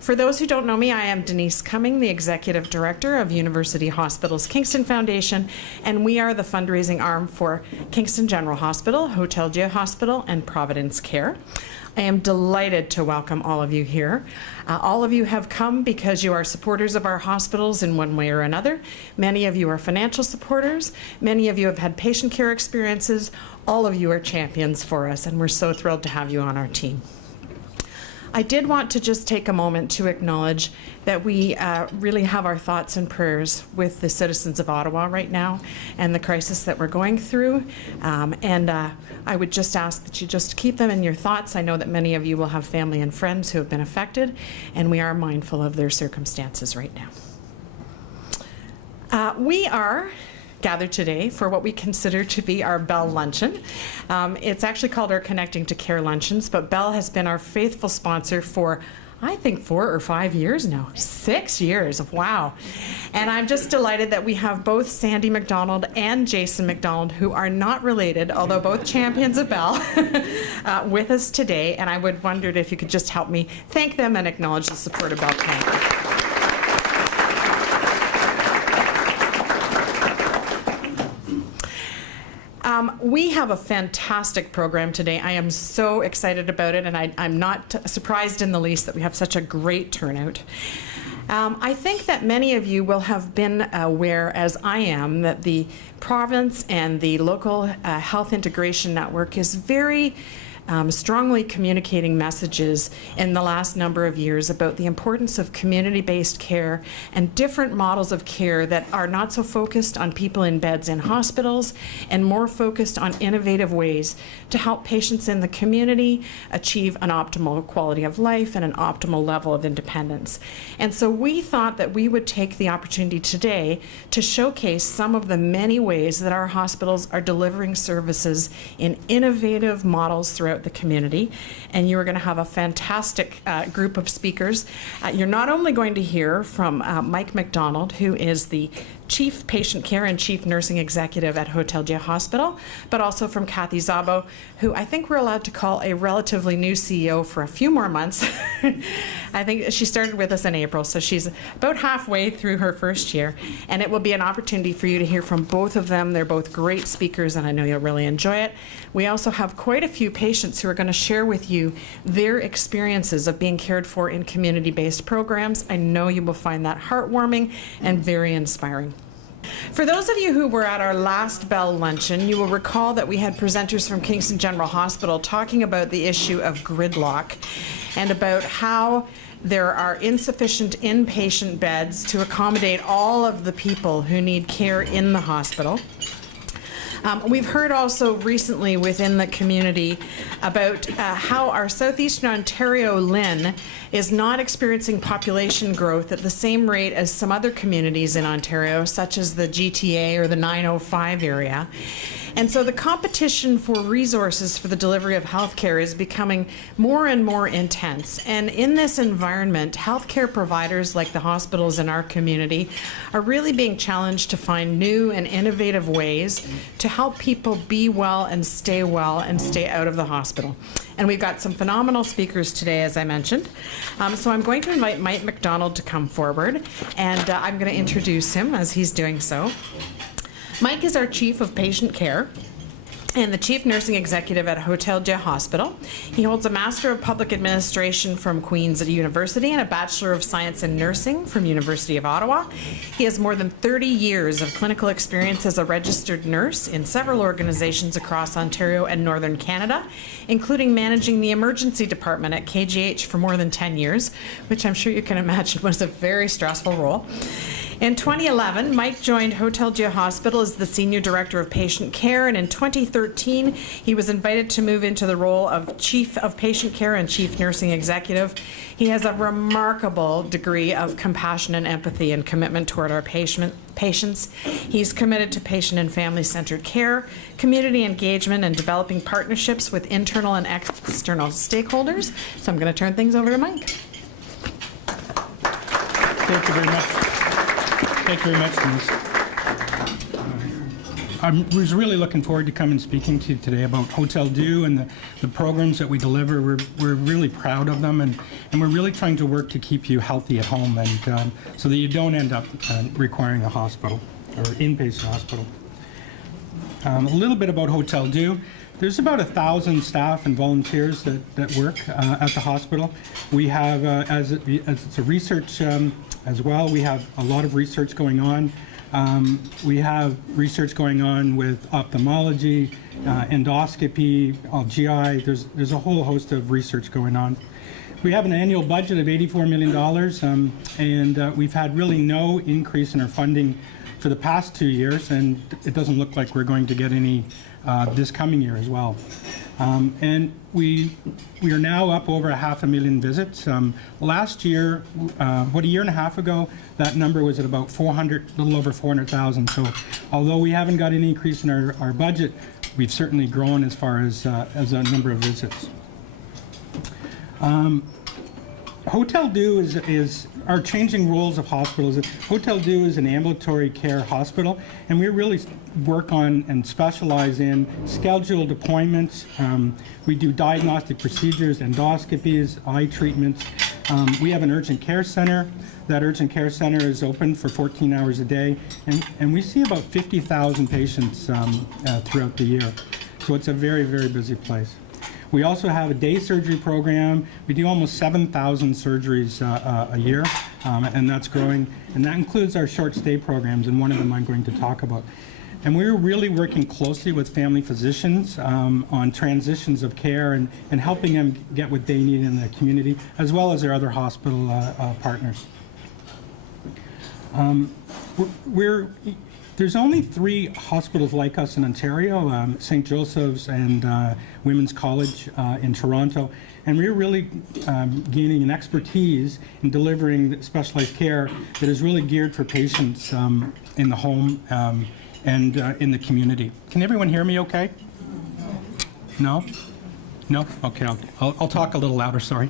For those who don't know me, I am Denise Cumming, the Executive Director of University Hospitals Kingston Foundation, and we are the fundraising arm for Kingston General Hospital, Hotel Dieu Hospital, and Providence Care. I am delighted to welcome all of you here. All of you have come because you are supporters of our hospitals in one way or another. Many of you are financial supporters. Many of you have had patient care experiences. All of you are champions for us, and we're so thrilled to have you on our team. I did want to just take a moment to acknowledge that we really have our thoughts and prayers with the citizens of Ottawa right now and the crisis that we're going through. I would just ask that you just keep them in your thoughts. I know that many of you will have family and friends who have been affected, and we are mindful of their circumstances right now. We are gathered today for what we consider to be our Bell Luncheon. It's actually called our Connecting to Care Luncheons, but Bell has been our faithful sponsor for, I think, 4 or 5 years now. 6 years, wow. And I'm just delighted that we have both Sandy McDonald and Jason McDonald, who are not related, although both champions of Bell, with us today. And I would wondered if you could just help me thank them and acknowledge the support of Bell Canada. We have a fantastic program today. I am so excited about it, and I'm not surprised in the least that we have such a great turnout. I think that many of you will have been aware, as I am, that the province and the local health integration network is very strongly communicating messages in the last number of years about the importance of community-based care and different models of care that are not so focused on people in beds in hospitals and more focused on innovative ways to help patients in the community achieve an optimal quality of life and an optimal level of independence. And so we thought that we would take the opportunity today to showcase some of the many ways that our hospitals are delivering services in innovative models throughout the community, and you're going to have a fantastic group of speakers. You're not only going to hear from Mike McDonald, who is the Chief Patient Care and Chief Nursing Executive at Hotel Dieu Hospital, but also from Kathy Szabo, who I think we're allowed to call a relatively new CEO for a few more months. I think she started with us in April, so she's about halfway through her first year, and it will be an opportunity for you to hear from both of them. They're both great speakers, and I know you'll really enjoy it. We also have quite a few patients who are going to share with you their experiences of being cared for in community-based programs. I know you will find that heartwarming and very inspiring. For those of you who were at our last Bell Luncheon, you will recall that we had presenters from Kingston General Hospital talking about the issue of gridlock and about how there are insufficient inpatient beds to accommodate all of the people who need care in the hospital. We've heard also recently within the community about how our Southeastern Ontario LHIN is not experiencing population growth at the same rate as some other communities in Ontario, such as the GTA or the 905 area. And so the competition for resources for the delivery of healthcare is becoming more and more intense. And in this environment, healthcare providers like the hospitals in our community are really being challenged to find new and innovative ways to help people be well and stay out of the hospital. And we've got some phenomenal speakers today, as I mentioned. So I'm going to invite Mike McDonald to come forward, and I'm going to introduce him as he's doing so. Mike is our Chief of Patient Care and the Chief Nursing Executive at Hotel Dieu Hospital. He holds a Master of Public Administration from Queen's University and a Bachelor of Science in Nursing from University of Ottawa. He has more than 30 years of clinical experience as a registered nurse in several organizations across Ontario and Northern Canada, including managing the emergency department at KGH for more than 10 years, which I'm sure you can imagine was a very stressful role. In 2011, Mike joined Hotel Dieu Hospital as the Senior Director of Patient Care, and in 2013, he was invited to move into the role of Chief of Patient Care and Chief Nursing Executive. He has a remarkable degree of compassion and empathy and commitment toward our patients. He's committed to patient and family-centered care, community engagement, and developing partnerships with internal and external stakeholders. So I'm going to turn things over to Mike. Thank you very much. Thank you very much, Denise. I was really looking forward to coming and speaking to you today about Hotel Dieu and the programs that we deliver. We're really proud of them, and we're really trying to work to keep you healthy at home, and so that you don't end up requiring a hospital or inpatient hospital. A little bit about Hotel Dieu. There's about 1,000 staff and volunteers that work at the hospital. We have, as it's a research as well, we have a lot of research going on. We have research going on with ophthalmology, endoscopy, GI. There's a whole host of research going on. We have an annual budget of $84 million, and we've had really no increase in our funding for the past 2 years, and it doesn't look like we're going to get any this coming year as well. And we are now up over 500,000 visits. Last year, about a year and a half ago, that number was at about a little over 400,000. So although we haven't got any increase in our budget, we've certainly grown as far as a number of visits. Hotel Dieu is our changing roles of hospitals. Hotel Dieu is an ambulatory care hospital, and we really work on and specialize in scheduled appointments. We do diagnostic procedures, endoscopies, eye treatments. We have an urgent care center. That urgent care center is open for 14 hours a day, and we see about 50,000 patients throughout the year. So it's a very, very busy place. We also have a day surgery program. We do almost 7,000 surgeries a year, and that's growing. And that includes our short stay programs, and one of them I'm going to talk about. And we're really working closely with family physicians on transitions of care and helping them get what they need in the community, as well as their other hospital partners. There's only 3 hospitals like us in Ontario, St. Joseph's and Women's College in Toronto, and we're really gaining an expertise in delivering specialized care that is really geared for patients in the home and in the community. Can everyone hear me okay? No? No? Okay, I'll talk a little louder, sorry.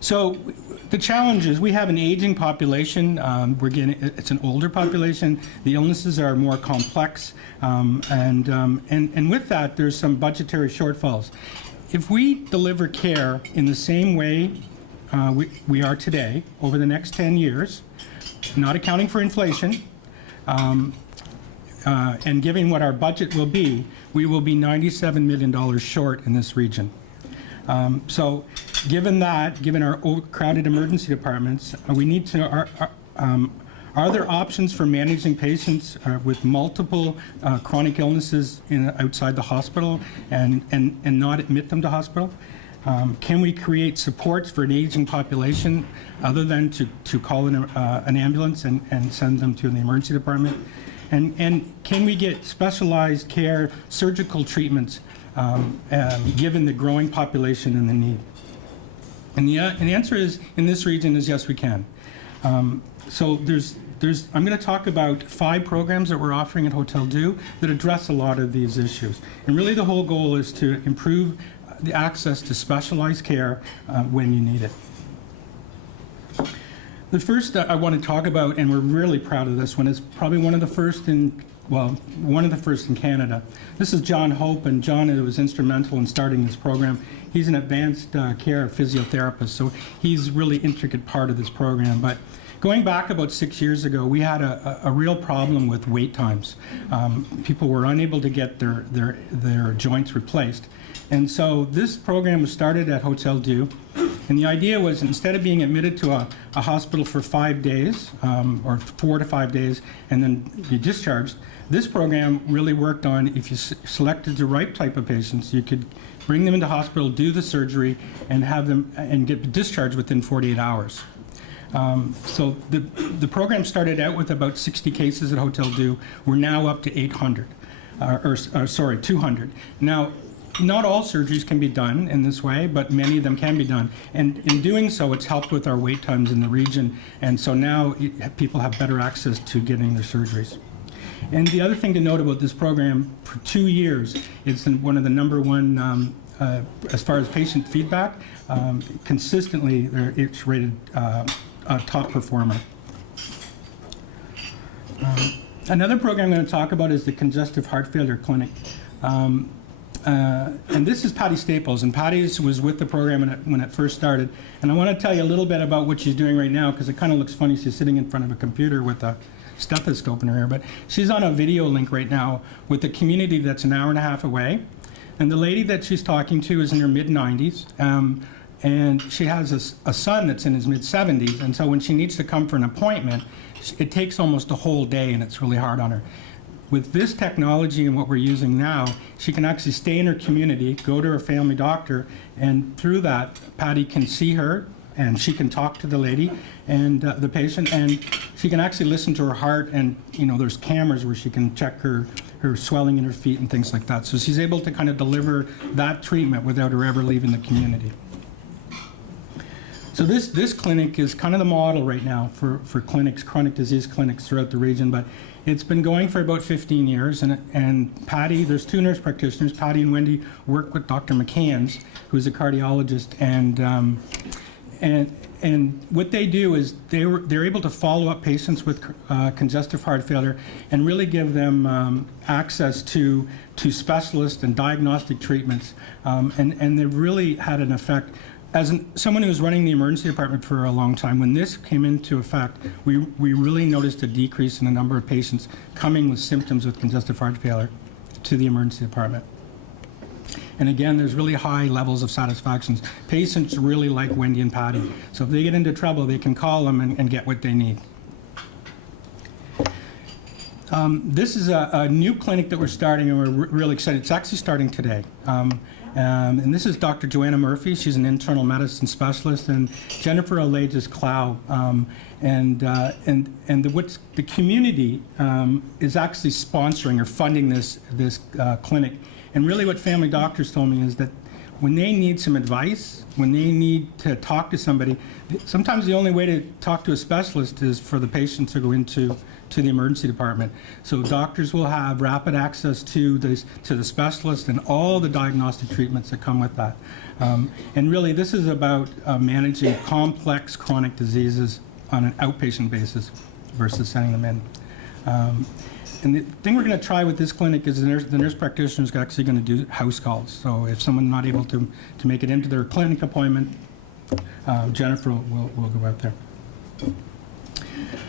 So the challenge is we have an aging population. It's an older population. The illnesses are more complex, and with that, there's some budgetary shortfalls. If we deliver care in the same way we are today over the next 10 years, not accounting for inflation, and given what our budget will be, we will be $97 million short in this region. So given that, given our crowded emergency departments, we need to, are there options for managing patients with multiple chronic illnesses outside the hospital and not admit them to hospital? Can we create supports for an aging population other than to call in an ambulance and send them to the emergency department? And can we get specialized care, surgical treatments, given the growing population and the need? And the answer is, in this region, is yes, we can. So I'm going to talk about 5 programs that we're offering at Hotel Dieu that address a lot of these issues. And really the whole goal is to improve the access to specialized care when you need it. The first I want to talk about, and we're really proud of this one, is probably one of the first in Canada. This is John Hope, and John was instrumental in starting this program. He's an advanced care physiotherapist, so he's a really intricate part of this program. But going back about 6 years ago, we had a real problem with wait times. People were unable to get their joints replaced. And so this program was started at Hotel Dieu, and the idea was, instead of being admitted to a hospital for 5 days, or 4 to 5 days, and then be discharged, this program really worked on, if you selected the right type of patients, you could bring them into hospital, do the surgery, and have them and get discharged within 48 hours. So the program started out with about 60 cases at Hotel Dieu. We're now up to 200. Now, not all surgeries can be done in this way, but many of them can be done. And in doing so, it's helped with our wait times in the region. And so now people have better access to getting their surgeries. And the other thing to note about this program, for 2 years, it's one of the #1, as far as patient feedback, consistently it's rated a top performer. Another program I'm going to talk about is the Congestive Heart Failure Clinic. And this is Patty Staples, and Patty was with the program when it first started. And I want to tell you a little bit about what she's doing right now, because it kind of looks funny. She's sitting in front of a computer with a stethoscope in her ear, but she's on a video link right now with a community that's an hour and a half away. And the lady that she's talking to is in her mid-90s, and she has a son that's in his mid-70s, and so when she needs to come for an appointment, it takes almost a whole day, and it's really hard on her. With this technology and what we're using now, she can actually stay in her community, go to her family doctor, and through that, Patty can see her, and she can talk to the lady and the patient, and she can actually listen to her heart, and there's cameras where she can check her swelling in her feet and things like that. So she's able to kind of deliver that treatment without her ever leaving the community. So this clinic is kind of the model right now for clinics, chronic disease clinics throughout the region, but it's been going for about 15 years, and Patty, there's two nurse practitioners, Patty and Wendy, work with Dr. McCann's, who's a cardiologist, and what they do is they're able to follow up patients with congestive heart failure and really give them access to specialists and diagnostic treatments, and they've really had an effect. As someone who was running the emergency department for a long time, when this came into effect, we really noticed a decrease in the number of patients coming with symptoms with congestive heart failure to the emergency department. And again, there's really high levels of satisfaction. Patients really like Wendy and Patty. So if they get into trouble, they can call them and get what they need. This is a new clinic that we're starting, and we're really excited. It's actually starting today. And this is Dr. Joanna Murphy. She's an internal medicine specialist, and Jennifer Alages-Clow. The community is actually sponsoring or funding this clinic. And really what family doctors told me is that when they need some advice, when they need to talk to somebody, sometimes the only way to talk to a specialist is for the patient to go into the emergency department. So doctors will have rapid access to the specialist and all the diagnostic treatments that come with that. And really, this is about managing complex chronic diseases on an outpatient basis versus sending them in. And the thing we're going to try with this clinic is the nurse practitioner is actually going to do house calls. So if someone's not able to make it into their clinic appointment, Jennifer will go out there.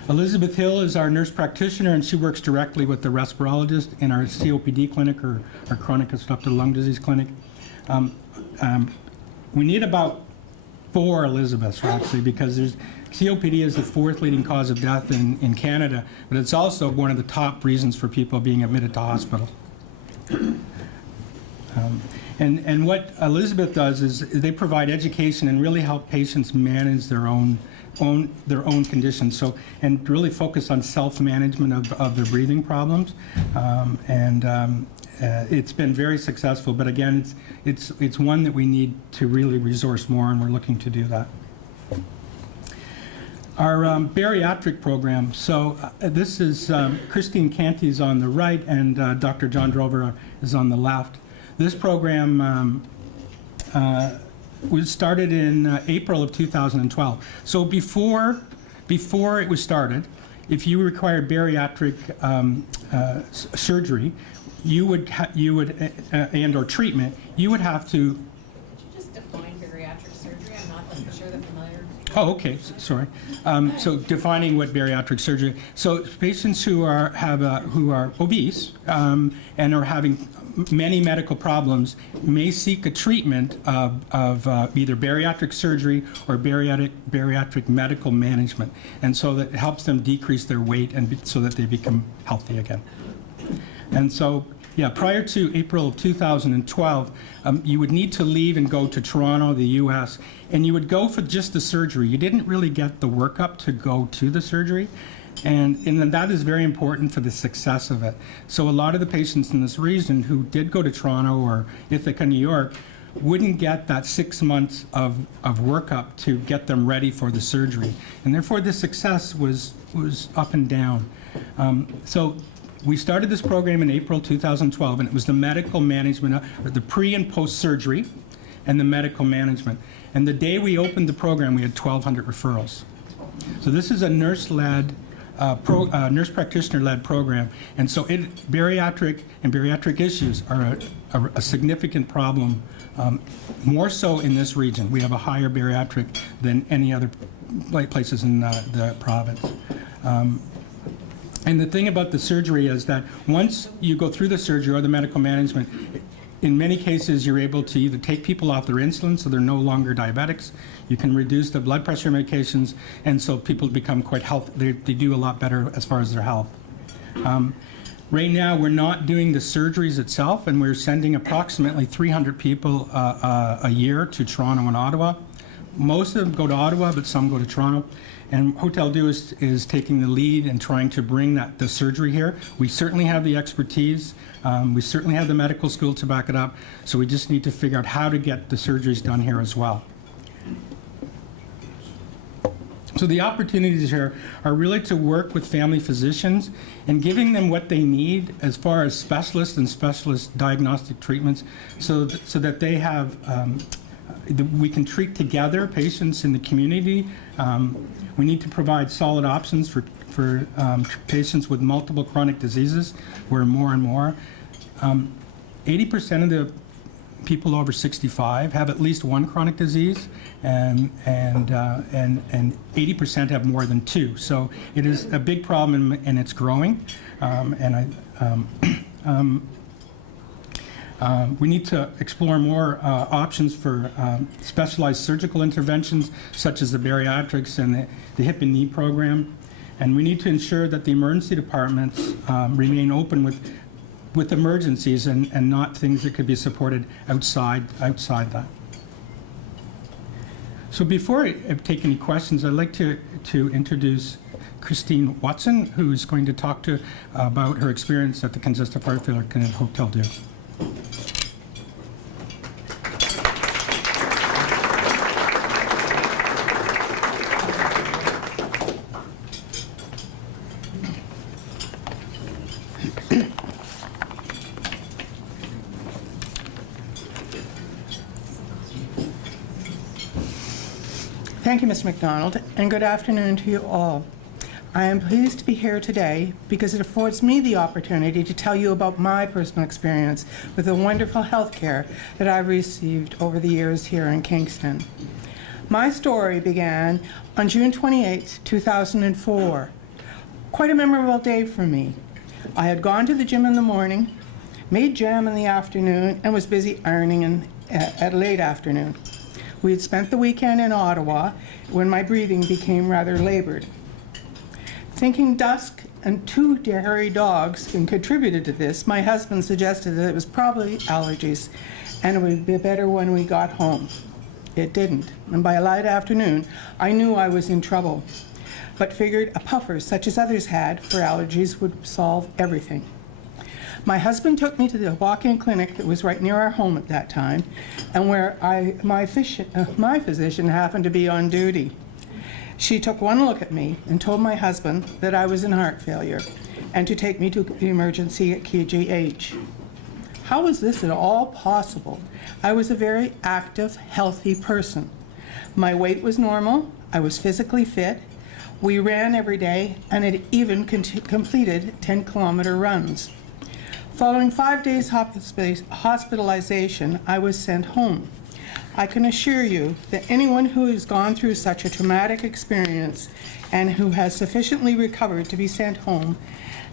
Elizabeth Hill is our nurse practitioner, and she works directly with the respirologist in our COPD clinic, or our chronic obstructive lung disease clinic. We need about 4 Elizabeths, actually, because COPD is the 4th leading cause of death in Canada, but it's also one of the top reasons for people being admitted to hospital. And what Elizabeth does is they provide education and really help patients manage their own conditions. So, and really focus on self-management of their breathing problems. It's been very successful, but again, it's one that we need to really resource more, and we're looking to do that. Our bariatric program, so this is Christine Canty's on the right, and Dr. John Drover is on the left. This program was started in April of 2012. So before it was started, if you required bariatric surgery, you would and or treatment, you would have to. Could you just define bariatric surgery? I'm not sure they're familiar. Oh, okay. Sorry. So defining what bariatric surgery. So patients who are obese and are having many medical problems may seek a treatment of either bariatric surgery or bariatric medical management, and so that helps them decrease their weight and so that they become healthy again. And so, yeah, prior to April of 2012, you would need to leave and go to Toronto, the U.S., and you would go for just the surgery. You didn't really get the workup to go to the surgery, and that is very important for the success of it. So a lot of the patients in this region who did go to Toronto or Ithaca, New York, wouldn't get that 6 months of workup to get them ready for the surgery. And therefore the success was up and down. So we started this program in April 2012, and it was the medical management, the pre and post surgery, and the medical management. And the day we opened the program, we had 1,200 referrals. So this is a nurse-led nurse practitioner-led program. And so bariatric issues are a significant problem, more so in this region. We have a higher bariatric than any other places in the province. And the thing about the surgery is that once you go through the surgery or the medical management, in many cases you're able to either take people off their insulin so they're no longer diabetics, you can reduce the blood pressure medications, and so people become quite healthy. They do a lot better as far as their health. Right now we're not doing the surgeries itself, and we're sending approximately 300 people a year to Toronto and Ottawa. Most of them go to Ottawa, but some go to Toronto. And Hotel Dieu is taking the lead and trying to bring the surgery here. We certainly have the expertise. We certainly have the medical school to back it up. So we just need to figure out how to get the surgeries done here as well. So the opportunities here are really to work with family physicians and giving them what they need as far as specialists and specialist diagnostic treatments so that they have we can treat together patients in the community. We need to provide solid options for patients with multiple chronic diseases, where more and more. 80% of the people over 65 have at least one chronic disease, and 80% have more than two. So it is a big problem, and it's growing. We need to explore more options for specialized surgical interventions, such as the bariatrics and the hip and knee program. And we need to ensure that the emergency departments remain open with emergencies and not things that could be supported outside that. So before I take any questions, I'd like to introduce Christine Watson, who's going to talk about her experience at the Congestive Heart Failure Clinic at Hotel Dieu. Thank you, Mr. McDonald, and good afternoon to you all. I am pleased to be here today because it affords me the opportunity to tell you about my personal experience with the wonderful health care that I've received over the years here in Kingston. My story began on June 28, 2004. Quite a memorable day for me. I had gone to the gym in the morning, made jam in the afternoon, and was busy ironing at late afternoon. We had spent the weekend in Ottawa when my breathing became rather labored. Thinking dusk and two hairy dogs contributed to this, my husband suggested that it was probably allergies and it would be better when we got home. It didn't, and by late afternoon, I knew I was in trouble, but figured a puffer such as others had for allergies would solve everything. My husband took me to the walk-in clinic that was right near our home at that time, and where my physician happened to be on duty. She took one look at me and told my husband that I was in heart failure and to take me to the emergency at KGH. How was this at all possible? I was a very active, healthy person. My weight was normal, I was physically fit, we ran every day, and had even completed 10-kilometer runs. Following 5 days hospitalization, I was sent home. I can assure you that anyone who has gone through such a traumatic experience and who has sufficiently recovered to be sent home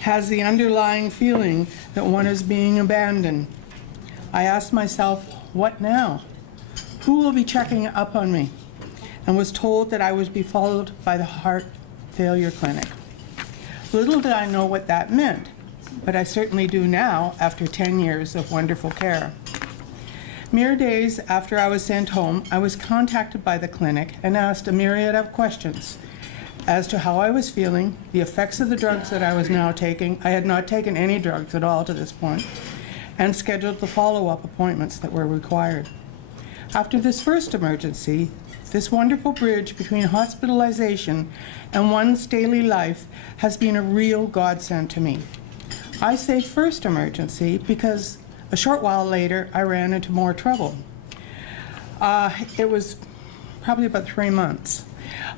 has the underlying feeling that one is being abandoned. I asked myself, what now? Who will be checking up on me? And was told that I would be followed by the heart failure clinic. Little did I know what that meant, but I certainly do now after 10 years of wonderful care. Mere days after I was sent home, I was contacted by the clinic and asked a myriad of questions as to how I was feeling, the effects of the drugs that I was now taking. I had not taken any drugs at all to this point, and scheduled the follow-up appointments that were required. After this first emergency, this wonderful bridge between hospitalization and one's daily life has been a real godsend to me. I say first emergency because a short while later I ran into more trouble. It was probably about 3 months,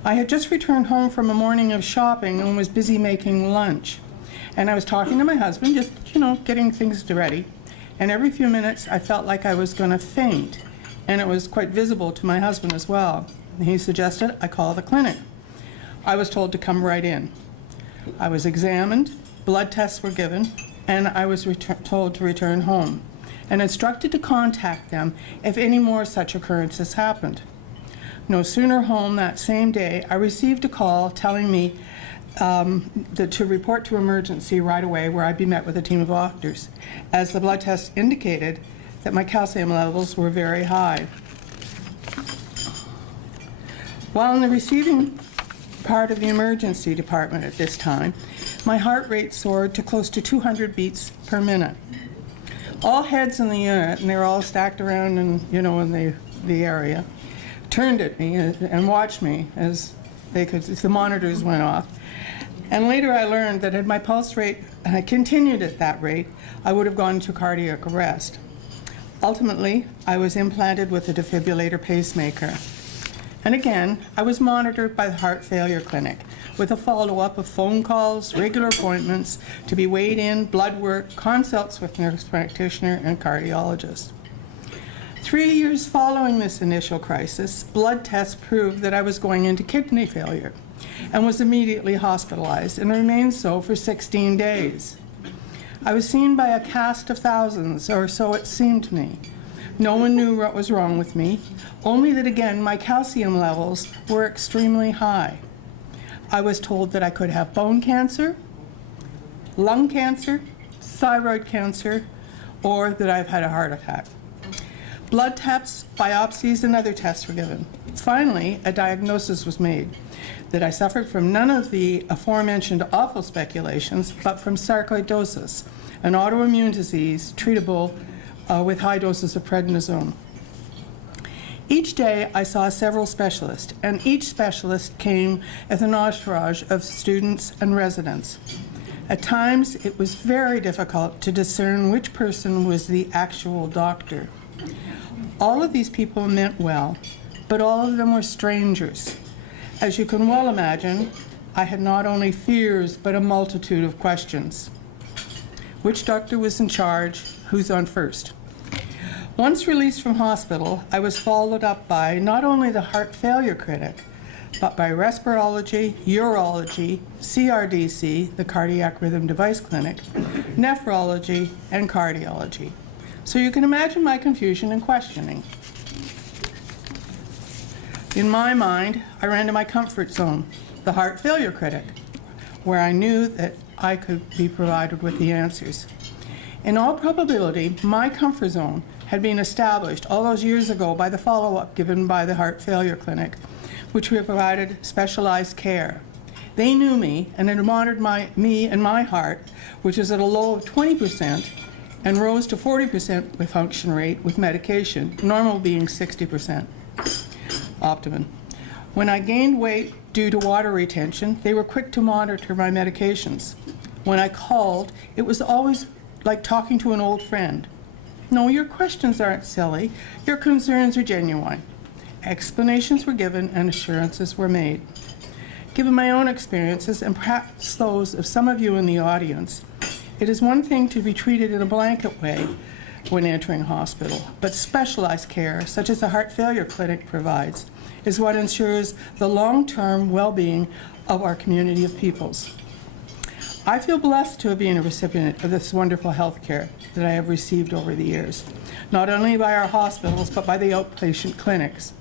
I had just returned home from a morning of shopping and was busy making lunch. And I was talking to my husband, just, getting things ready. And every few minutes, I felt like I was going to faint. And it was quite visible to my husband as well. He suggested I call the clinic. I was told to come right in. I was examined, blood tests were given, and I was told to return home, and instructed to contact them if any more such occurrences happened. No sooner home that same day, I received a call telling me to report to emergency right away, where I'd be met with a team of doctors, as the blood test indicated that my calcium levels were very high. While in the receiving part of the emergency department at this time, my heart rate soared to close to 200 beats per minute. All heads in the unit, and they were all stacked around in the area, turned at me and watched me as the monitors went off. And later I learned that had my pulse rate continued at that rate, I would have gone into cardiac arrest. Ultimately, I was implanted with a defibrillator pacemaker. And again, I was monitored by the heart failure clinic with a follow-up of phone calls, regular appointments to be weighed in, blood work, consults with nurse practitioner and cardiologist. 3 years following this initial crisis, blood tests proved that I was going into kidney failure and was immediately hospitalized and remained so for 16 days. I was seen by a cast of thousands, or so it seemed to me. No one knew what was wrong with me, only that again my calcium levels were extremely high. I was told that I could have bone cancer, lung cancer, thyroid cancer, or that I've had a heart attack. Blood tests, biopsies, and other tests were given. Finally, a diagnosis was made that I suffered from none of the aforementioned awful speculations, but from sarcoidosis, an autoimmune disease treatable with high doses of prednisone. Each day I saw several specialists, and each specialist came with an entourage of students and residents. At times it was very difficult to discern which person was the actual doctor. All of these people meant well, but all of them were strangers. As you can well imagine, I had not only fears, but a multitude of questions. Which doctor was in charge? Who's on first? Once released from hospital, I was followed up by not only the heart failure clinic, but by respirology, urology, CRDC, the cardiac rhythm device clinic, nephrology, and cardiology. So you can imagine my confusion and questioning. In my mind, I ran to my comfort zone, the heart failure clinic, where I knew that I could be provided with the answers. In all probability, my comfort zone had been established all those years ago by the follow-up given by the heart failure clinic, which provided specialized care. They knew me and had monitored me and my heart, which was at a low of 20% and rose to 40% with function rate with medication, normal being 60%. Optimum. When I gained weight due to water retention, they were quick to monitor my medications. When I called, it was always like talking to an old friend. No, your questions aren't silly. Your concerns are genuine. Explanations were given and assurances were made. Given my own experiences, and perhaps those of some of you in the audience, it is one thing to be treated in a blanket way when entering hospital, but specialized care, such as the heart failure clinic provides, is what ensures the long-term well-being of our community of peoples. I feel blessed to have been a recipient of this wonderful health care that I have received over the years, not only by our hospitals, but by the outpatient clinics.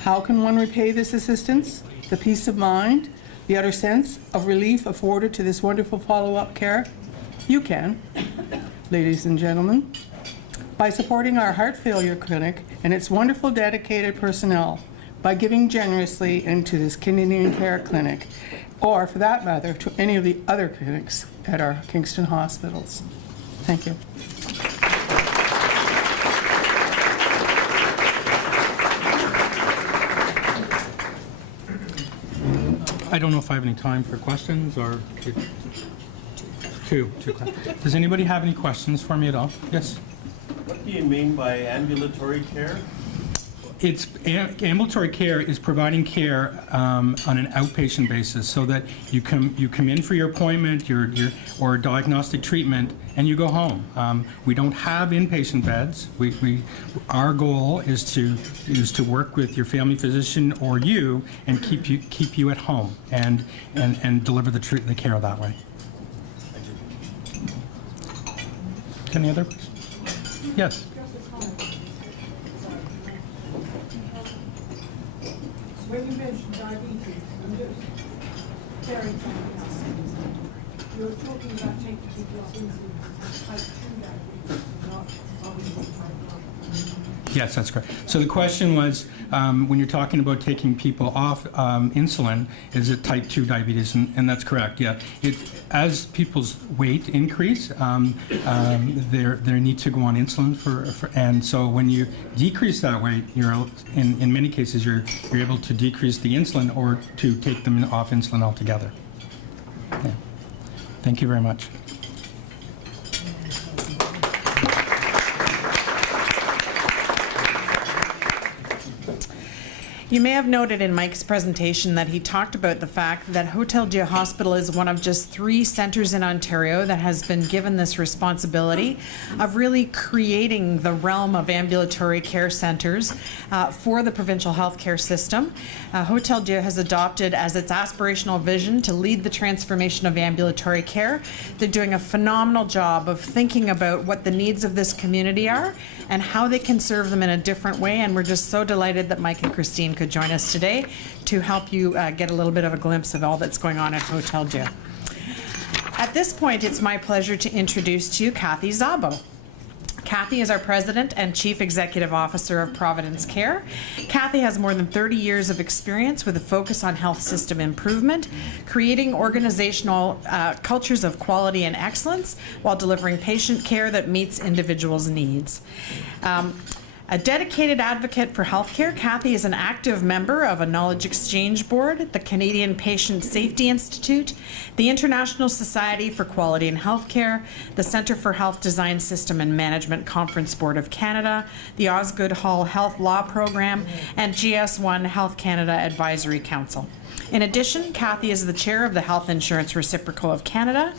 How can one repay this assistance? The peace of mind, the utter sense of relief afforded to this wonderful follow-up care? You can, ladies and gentlemen, by supporting our heart failure clinic and its wonderful dedicated personnel, by giving generously into this kidney and care clinic, or for that matter, to any of the other clinics at our Kingston hospitals. Thank you. I don't know if I have any time for questions or two. Does anybody have any questions for me at all? Yes? What do you mean by ambulatory care? Ambulatory care is providing care on an outpatient basis, so that you come in for your appointment, or diagnostic treatment, and you go home. We don't have inpatient beds. Our goal is to work with your family physician or you, and keep you at home and deliver the care that way. Any other questions? Yes. When you mentioned diabetes, I'm just very you're talking about taking people off insulin, type 2 diabetes, not obviously type 1. Yes, that's correct. So the question was, when you're talking about taking people off insulin, is it type 2 diabetes? And that's correct, yeah. As people's weight increase, they need to go on insulin and so when you decrease that weight, in many cases you're able to decrease the insulin or to take them off insulin altogether. Yeah. Thank you very much. You may have noted in Mike's presentation that he talked about the fact that Hotel Dieu Hospital is one of just 3 centers in Ontario that has been given this responsibility of really creating the realm of ambulatory care centers for the provincial healthcare system. Hotel Dieu has adopted as its aspirational vision to lead the transformation of ambulatory care. They're doing a phenomenal job of thinking about what the needs of this community are and how they can serve them in a different way, and we're just so delighted that Mike and Christine could join us today to help you get a little bit of a glimpse of all that's going on at Hotel Dieu. At this point, it's my pleasure to introduce to you Kathy Szabo. Kathy is our President and Chief Executive Officer of Providence Care. Kathy has more than 30 years of experience with a focus on health system improvement, creating organizational cultures of quality and excellence while delivering patient care that meets individuals' needs. A dedicated advocate for healthcare, Kathy is an active member of a Knowledge Exchange Board, the Canadian Patient Safety Institute, the International Society for Quality in Healthcare, the Centre for Health Design System and Management Conference Board of Canada, the Osgoode Hall Health Law Program, and GS1 Health Canada Advisory Council. In addition, Kathy is the chair of the Health Insurance Reciprocal of Canada.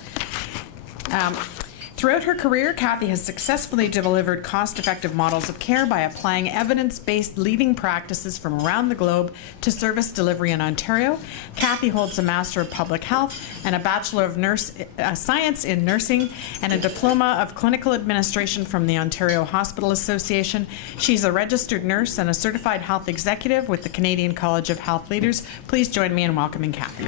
Throughout her career, Kathy has successfully delivered cost-effective models of care by applying evidence-based leading practices from around the globe to service delivery in Ontario. Kathy holds a Master of Public Health and a Bachelor of Science in Nursing and a Diploma of Clinical Administration from the Ontario Hospital Association. She's a registered nurse and a certified health executive with the Canadian College of Health Leaders. Please join me in welcoming Kathy.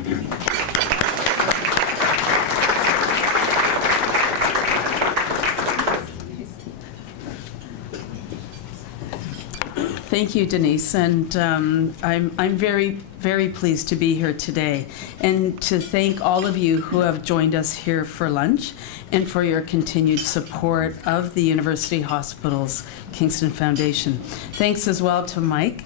Thank you, Denise, and I'm very, very pleased to be here today and to thank all of you who have joined us here for lunch and for your continued support of the University Hospitals Kingston Foundation. Thanks as well to Mike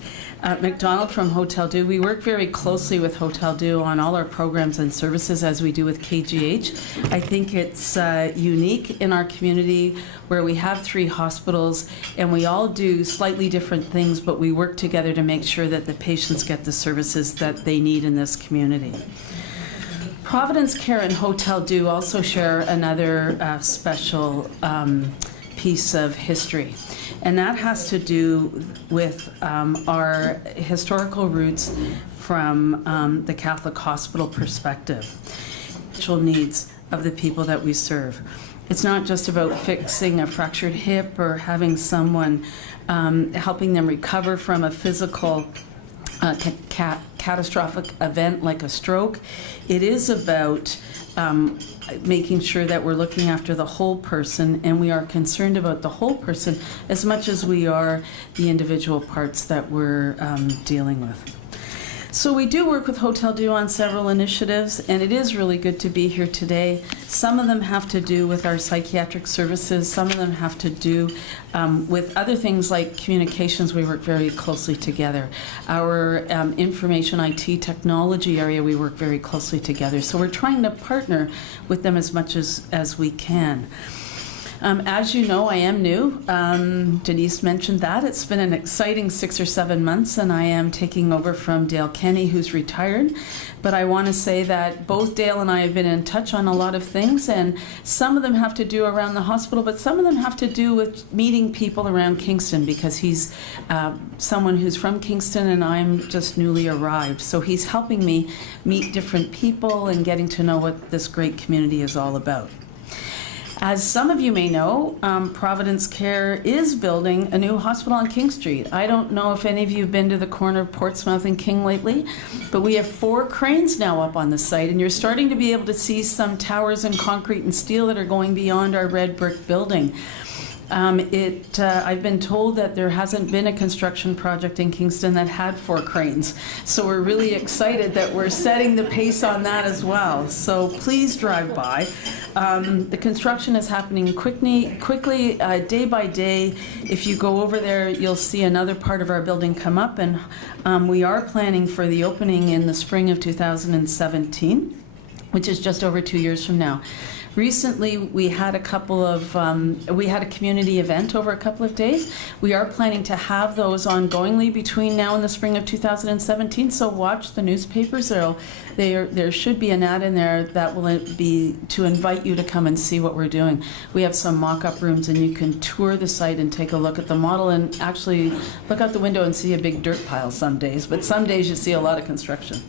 McDonald from Hotel Dieu. We work very closely with Hotel Dieu on all our programs and services as we do with KGH. I think it's unique in our community where we have 3 hospitals and we all do slightly different things, but we work together to make sure that the patients get the services that they need in this community. Providence Care and Hotel Dieu also share another special piece of history, and that has to do with our historical roots from the Catholic hospital perspective, actual needs of the people that we serve. It's not just about fixing a fractured hip or having someone helping them recover from a physical catastrophic event like a stroke. It is about making sure that we're looking after the whole person, and we are concerned about the whole person as much as we are the individual parts that we're dealing with. So we do work with Hotel Dieu on several initiatives, and it is really good to be here today. Some of them have to do with our psychiatric services. Some of them have to do with other things like communications. We work very closely together. Our information IT technology area, we work very closely together. So we're trying to partner with them as much as we can. As you know, I am new. Denise mentioned that. It's been an exciting 6 or 7 months, and I am taking over from Dale Kenny, who's retired. But I want to say that both Dale and I have been in touch on a lot of things, and some of them have to do around the hospital, but some of them have to do with meeting people around Kingston, because he's someone who's from Kingston and I'm just newly arrived. So he's helping me meet different people and getting to know what this great community is all about. As some of you may know, Providence Care is building a new hospital on King Street. I don't know if any of you have been to the corner of Portsmouth and King lately, but we have 4 cranes now up on the site, and you're starting to be able to see some towers in concrete and steel that are going beyond our red brick building. I've been told that there hasn't been a construction project in Kingston that had 4 cranes. So we're really excited that we're setting the pace on that as well. So please drive by. The construction is happening quickly, day by day. If you go over there, you'll see another part of our building come up, and we are planning for the opening in the spring of 2017, which is just over 2 years from now. Recently, we had a community event over a couple of days. We are planning to have those ongoingly between now and the spring of 2017, so watch the newspapers. There should be an ad in there that will be to invite you to come and see what we're doing. We have some mock-up rooms, and you can tour the site and take a look at the model and actually look out the window and see a big dirt pile some days, but some days you see a lot of construction.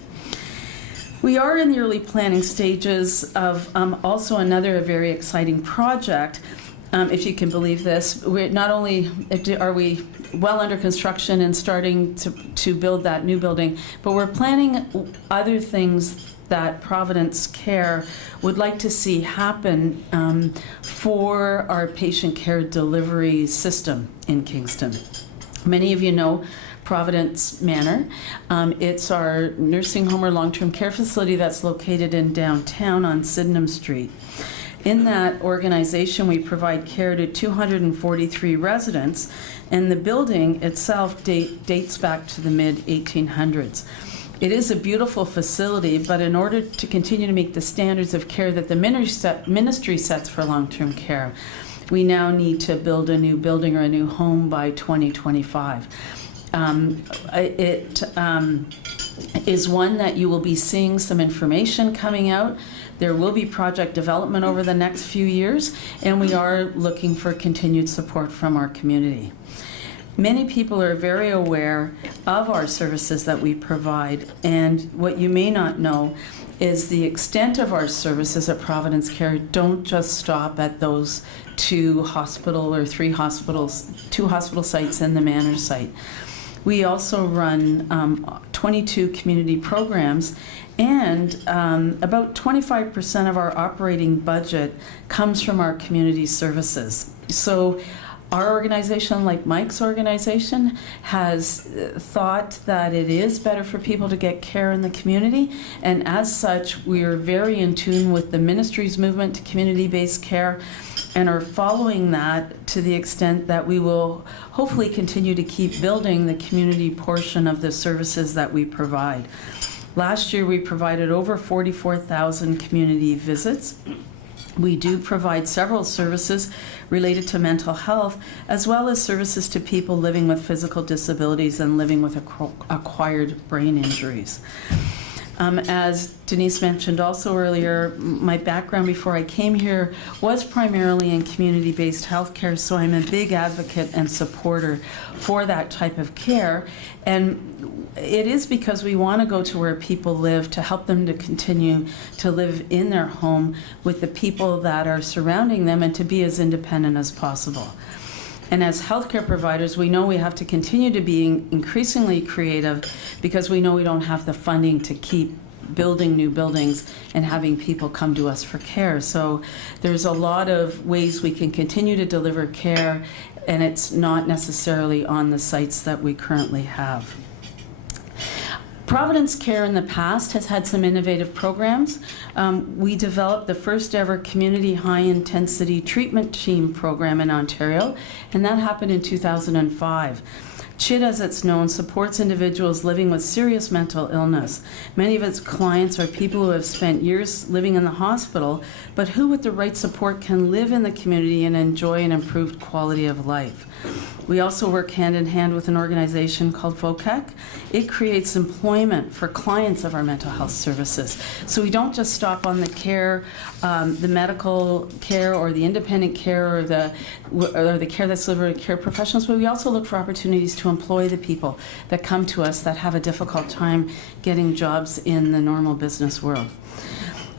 We are in the early planning stages of also another very exciting project, if you can believe this. Not only are we well under construction and starting to build that new building, but we're planning other things that Providence Care would like to see happen for our patient care delivery system in Kingston. Many of you know Providence Manor. It's our nursing home or long-term care facility that's located in downtown on Sydenham Street. In that organization, we provide care to 243 residents, and the building itself dates back to the mid-1800s. It is a beautiful facility, but in order to continue to meet the standards of care that the ministry sets for long-term care, we now need to build a new building or a new home by 2025. It is one that you will be seeing some information coming out. There will be project development over the next few years, and we are looking for continued support from our community. Many people are very aware of our services that we provide, and what you may not know is the extent of our services at Providence Care don't just stop at those 2 hospital or 3 hospitals, 2 hospital sites and the Manor site. We also run 22 community programs, and about 25% of our operating budget comes from our community services. So our organization, like Mike's organization, has thought that it is better for people to get care in the community, and as such, we are very in tune with the ministry's movement to community-based care, and are following that to the extent that we will hopefully continue to keep building the community portion of the services that we provide. Last year, we provided over 44,000 community visits. We do provide several services related to mental health, as well as services to people living with physical disabilities and living with acquired brain injuries. As Denise mentioned also earlier, my background before I came here was primarily in community-based healthcare, so I'm a big advocate and supporter for that type of care. And it is because we want to go to where people live to help them to continue to live in their home with the people that are surrounding them and to be as independent as possible. And as healthcare providers, we know we have to continue to be increasingly creative because we know we don't have the funding to keep building new buildings and having people come to us for care. So there's a lot of ways we can continue to deliver care, and it's not necessarily on the sites that we currently have. Providence Care in the past has had some innovative programs. We developed the first ever community high-intensity treatment team program in Ontario, and that happened in 2005. CHID, as it's known, supports individuals living with serious mental illness. Many of its clients are people who have spent years living in the hospital, but who, with the right support, can live in the community and enjoy an improved quality of life. We also work hand in hand with an organization called VOCAC. It creates employment for clients of our mental health services. So we don't just stop on the care, the medical care or the independent care or the care that's delivered to care professionals, but we also look for opportunities to employ the people that come to us that have a difficult time getting jobs in the normal business world.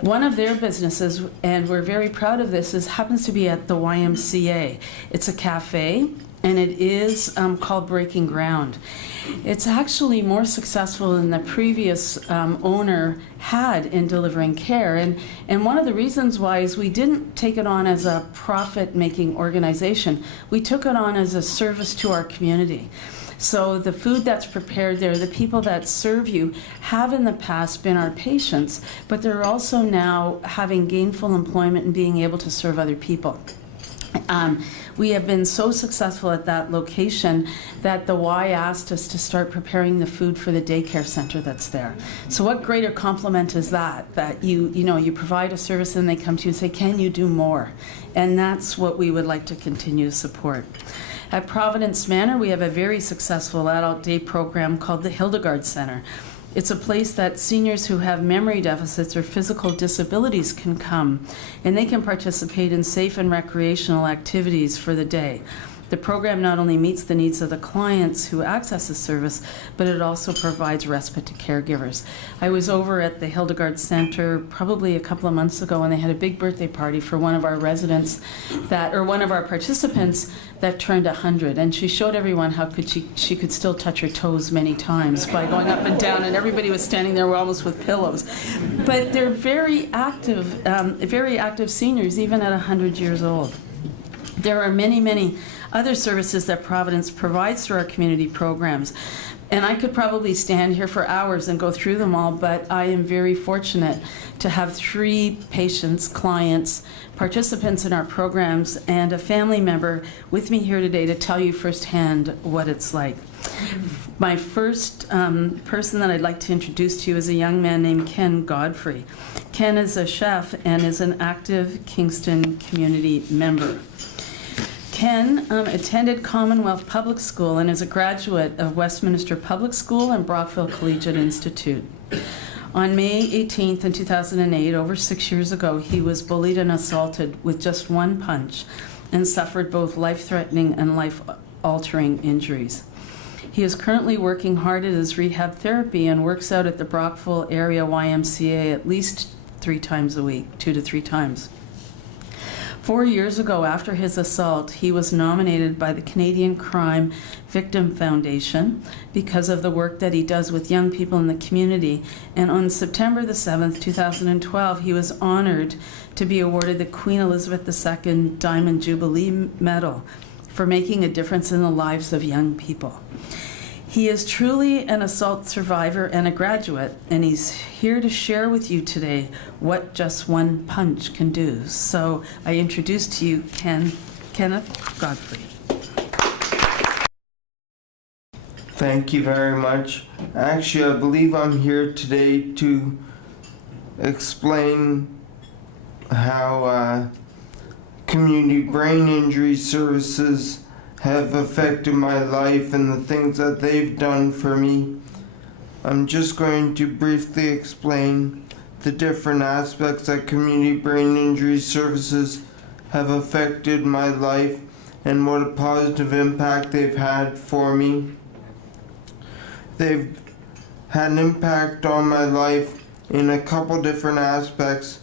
One of their businesses, and we're very proud of this, happens to be at the YMCA. It's a cafe, and it is called Breaking Ground. It's actually more successful than the previous owner had in delivering care. And one of the reasons why is we didn't take it on as a profit-making organization. We took it on as a service to our community. So the food that's prepared there, the people that serve you have in the past been our patients, but they're also now having gainful employment and being able to serve other people. We have been so successful at that location that the Y asked us to start preparing the food for the daycare center that's there. So what greater compliment is that? That you provide a service and they come to you and say, can you do more? And that's what we would like to continue to support. At Providence Manor, we have a very successful adult day program called the Hildegard Center. It's a place that seniors who have memory deficits or physical disabilities can come, and they can participate in safe and recreational activities for the day. The program not only meets the needs of the clients who access the service, but it also provides respite to caregivers. I was over at the Hildegard Center probably a couple of months ago, and they had a big birthday party for one of our residents one of our participants that turned 100, and she showed everyone how she could still touch her toes many times by going up and down, and everybody was standing there almost with pillows. But they're very active seniors, even at 100 years old. There are many, many other services that Providence provides through our community programs. And I could probably stand here for hours and go through them all, but I am very fortunate to have 3 patients, clients, participants in our programs, and a family member with me here today to tell you firsthand what it's like. My first person that I'd like to introduce to you is a young man named Ken Godfrey. Ken is a chef and is an active Kingston community member. Ken attended Commonwealth Public School and is a graduate of Westminster Public School and Brockville Collegiate Institute. On May 18th in 2008, over 6 years ago, he was bullied and assaulted with just one punch and suffered both life-threatening and life-altering injuries. He is currently working hard at his rehab therapy and works out at the Brockville area YMCA at least 3 times a week, 2 to 3 times. 4 years ago, after his assault, he was nominated by the Canadian Crime Victim Foundation because of the work that he does with young people in the community. And on September the 7th, 2012, he was honored to be awarded the Queen Elizabeth II Diamond Jubilee Medal for making a difference in the lives of young people. He is truly an assault survivor and a graduate, and he's here to share with you today what just one punch can do. So I introduce to you Kenneth Godfrey. Thank you very much. Actually, I believe I'm here today to explain how community brain injury services have affected my life and the things that they've done for me. I'm just going to briefly explain the different aspects that community brain injury services have affected my life and what a positive impact they've had for me. They've had an impact on my life in a couple different aspects,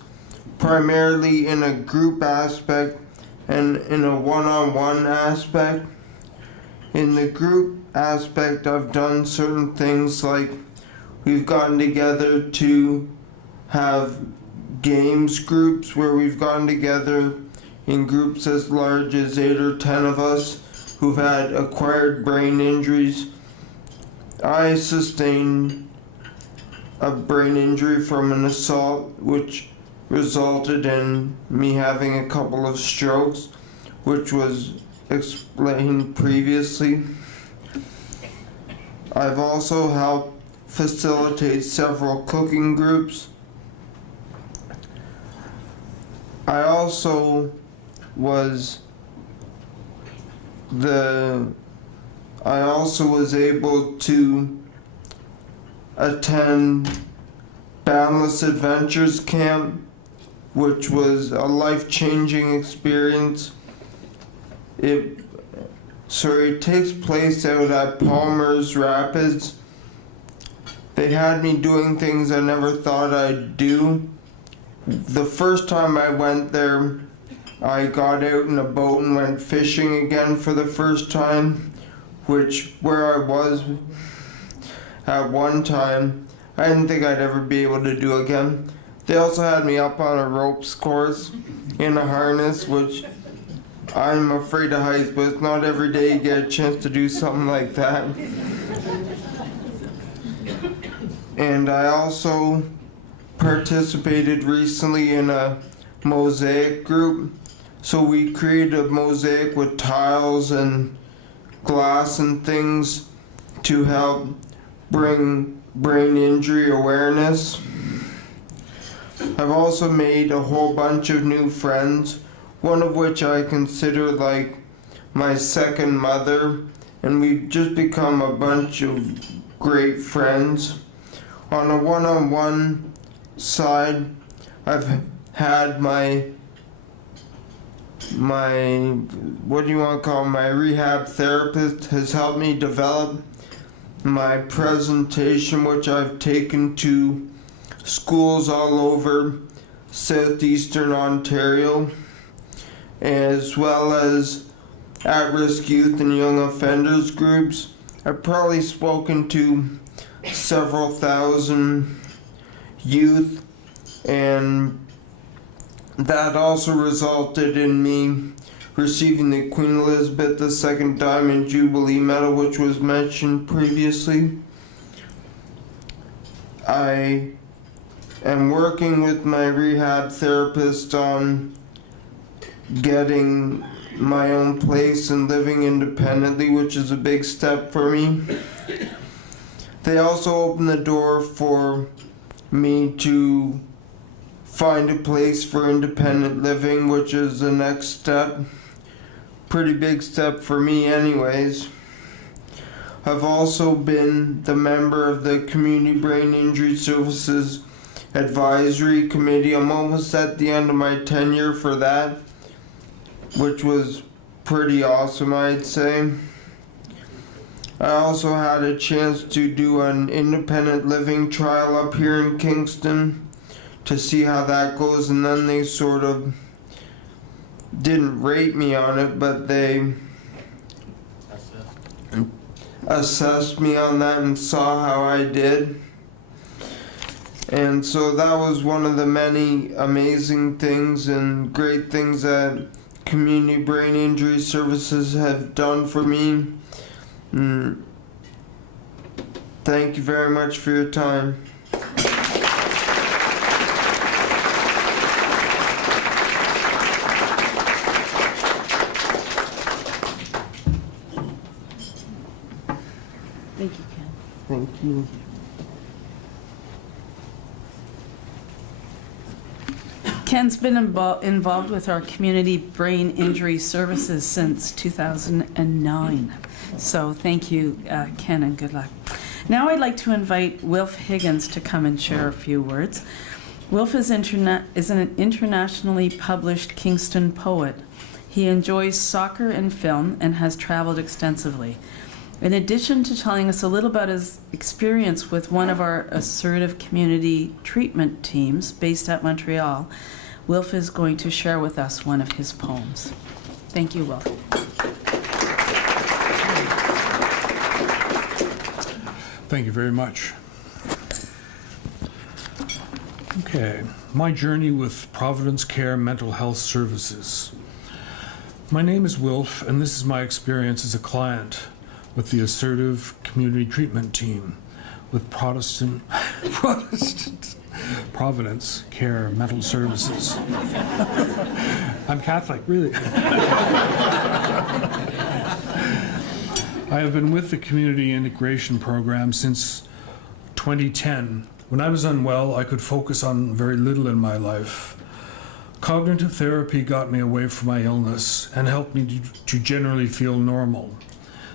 primarily in a group aspect and in a one-on-one aspect. In the group aspect, I've done certain things like we've gotten together to have games groups where we've gotten together in groups as large as 8 or 10 of us who've had acquired brain injuries. I sustained a brain injury from an assault which resulted in me having a couple of strokes, which was explained previously. I've also helped facilitate several cooking groups. I also was able to attend Boundless Adventures Camp, which was a life-changing experience. It takes place out at Palmer's Rapids. They had me doing things I never thought I'd do. The first time I went there, I got out in a boat and went fishing again for the first time, where I was at one time, I didn't think I'd ever be able to do again. They also had me up on a ropes course in a harness, which I'm afraid of heights, but it's not every day you get a chance to do something like that. And I also participated recently in a mosaic group. So we created a mosaic with tiles and glass and things to help bring brain injury awareness. I've also made a whole bunch of new friends, one of which I consider like my second mother, and we've just become a bunch of great friends. On a one-on-one side, I've had my rehab therapist has helped me develop my presentation, which I've taken to schools all over southeastern Ontario, as well as at-risk youth and young offenders groups. I've probably spoken to several thousand youth, and that also resulted in me receiving the Queen Elizabeth II Diamond Jubilee Medal, which was mentioned previously. I am working with my rehab therapist on getting my own place and living independently, which is a big step for me. They also opened the door for me to find a place for independent living, which is the next step. Pretty big step for me anyways. I've also been the member of the Community Brain Injury Services Advisory Committee. I'm almost at the end of my tenure for that, which was pretty awesome, I'd say. I also had a chance to do an independent living trial up here in Kingston to see how that goes, and then they sort of didn't rate me on it, but they assessed me on that and saw how I did. And so that was one of the many amazing things and great things that Community Brain Injury Services have done for me. Thank you very much for your time. Thank you, Ken. Thank you. Ken's been involved with our Community Brain Injury Services since 2009. So thank you, Ken, and good luck. Now I'd like to invite Wilf Higgins to come and share a few words. Wilf is an internationally published Kingston poet. He enjoys soccer and film and has traveled extensively. In addition to telling us a little about his experience with one of our assertive community treatment teams based at Montreal, Wilf is going to share with us one of his poems. Thank you, Wilf. Thank you very much. Okay, my journey with Providence Care Mental Health Services. My name is Wilf, and this is my experience as a client with the assertive community treatment team with Providence Care Mental Services. I'm Catholic, really. I have been with the community integration program since 2010. When I was unwell, I could focus on very little in my life. Cognitive therapy got me away from my illness and helped me to generally feel normal.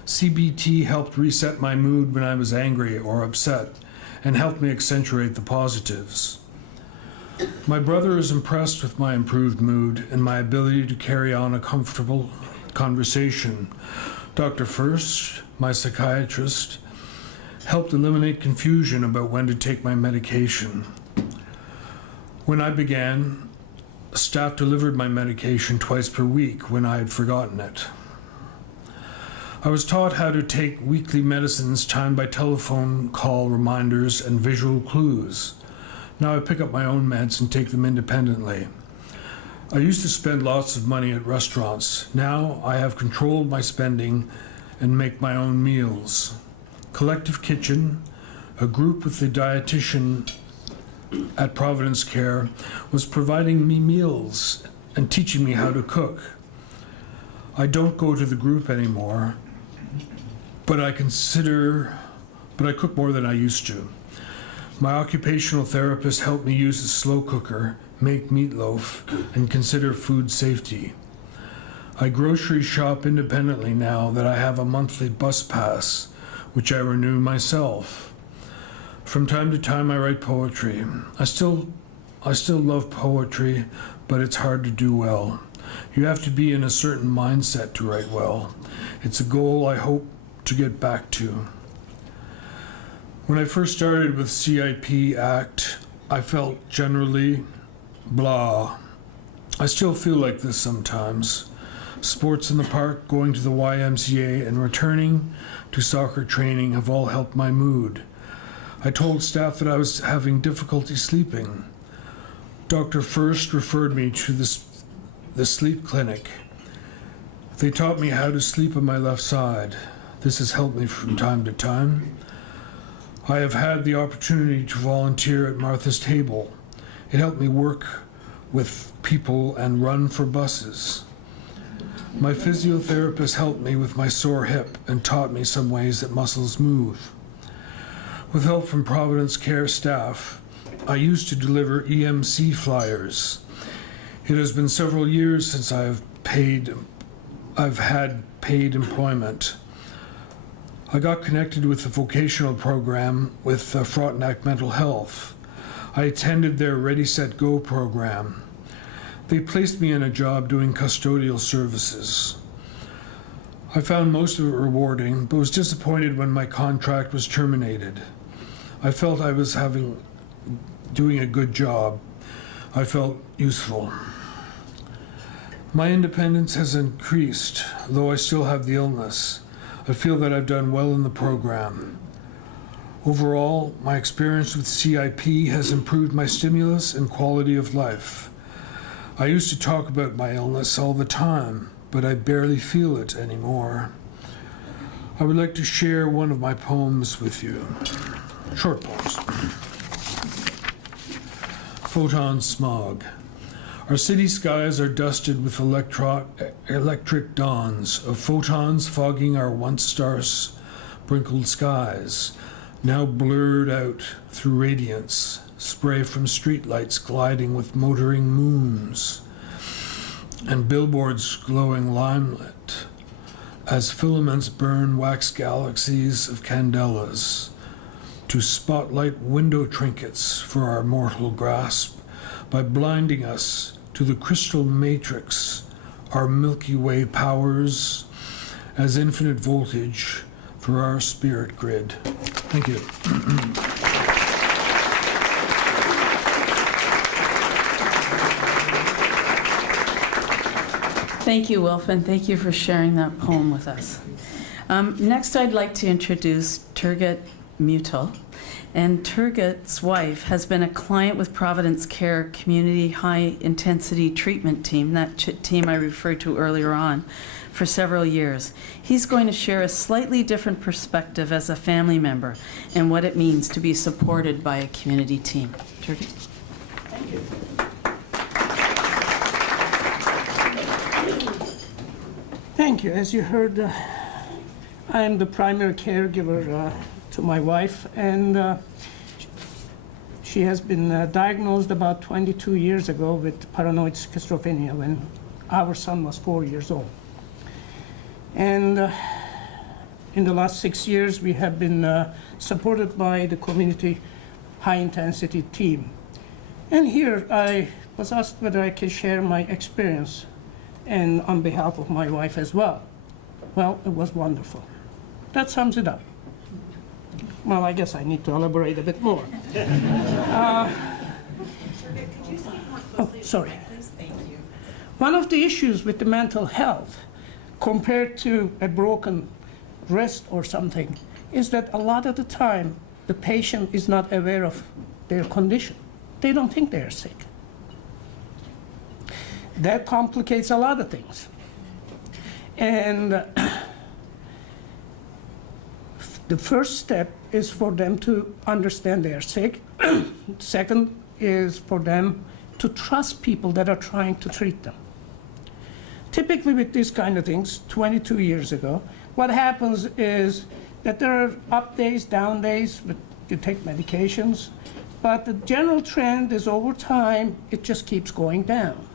CBT helped reset my mood when I was angry or upset and helped me accentuate the positives. My brother is impressed with my improved mood and my ability to carry on a comfortable conversation. Dr. First, my psychiatrist, helped eliminate confusion about when to take my medication. When I began, staff delivered my medication twice per week when I had forgotten it. I was taught how to take weekly medicines timed by telephone call reminders and visual clues. Now I pick up my own meds and take them independently. I used to spend lots of money at restaurants. Now I have controlled my spending and make my own meals. Collective Kitchen, a group with the dietitian at Providence Care, was providing me meals and teaching me how to cook. I don't go to the group anymore, but I cook more than I used to. My occupational therapist helped me use a slow cooker, make meatloaf, and consider food safety. I grocery shop independently now that I have a monthly bus pass, which I renew myself. From time to time I write poetry. I still love poetry, but it's hard to do well. You have to be in a certain mindset to write well. It's a goal I hope to get back to. When I first started with CIP ACT, I felt generally blah. I still feel like this sometimes. Sports in the park, going to the YMCA, and returning to soccer training have all helped my mood. I told staff that I was having difficulty sleeping. Dr. First referred me to the sleep clinic. They taught me how to sleep on my left side. This has helped me from time to time. I have had the opportunity to volunteer at Martha's Table. It helped me work with people and run for buses. My physiotherapist helped me with my sore hip and taught me some ways that muscles move. With help from Providence Care staff, I used to deliver EMC flyers. It has been several years since I've had paid employment. I got connected with the vocational program with Frontenac Mental Health. I attended their Ready, Set, Go program. They placed me in a job doing custodial services. I found most of it rewarding, but was disappointed when my contract was terminated. I felt I was doing a good job. I felt useful. My independence has increased, though I still have the illness. I feel that I've done well in the program. Overall, my experience with CIP has improved my stimulus and quality of life. I used to talk about my illness all the time, but I barely feel it anymore. I would like to share one of my poems with you. Short poems. Photon smog. Our city skies are dusted with electric dawns of photons fogging our once star-sprinkled skies, now blurred out through radiance, spray from streetlights gliding with motoring moons, and billboards glowing limelit as filaments burn wax galaxies of candelas to spotlight window trinkets for our mortal grasp by blinding us to the crystal matrix our Milky Way powers as infinite voltage for our spirit grid. Thank you. Thank you, Wilf, and thank you for sharing that poem with us. Next, I'd like to introduce Turgut Mutal. And Turgut's wife has been a client with Providence Care Community High Intensity Treatment Team, that team I referred to earlier on, for several years. He's going to share a slightly different perspective as a family member and what it means to be supported by a community team. Turgut. Thank you. Thank you. As you heard I am the primary caregiver to my wife, and she has been diagnosed about 22 years ago with paranoid schizophrenia when our son was 4 years old. And in the last 6 years, we have been supported by the community high-intensity team. And here I was asked whether I could share my experience, and on behalf of my wife as well. Well, it was wonderful. That sums it up. Well, I guess I need to elaborate a bit more. Oh, sorry. Please, thank you. One of the issues with the mental health compared to a broken wrist or something is that a lot of the time the patient is not aware of their condition. They don't think they're sick. That complicates a lot of things. And the first step is for them to understand they're sick. Second is for them to trust people that are trying to treat them. Typically with these kind of things, 22 years ago, what happens is that there are up days, down days, but you take medications, but the general trend is over time, it just keeps going down.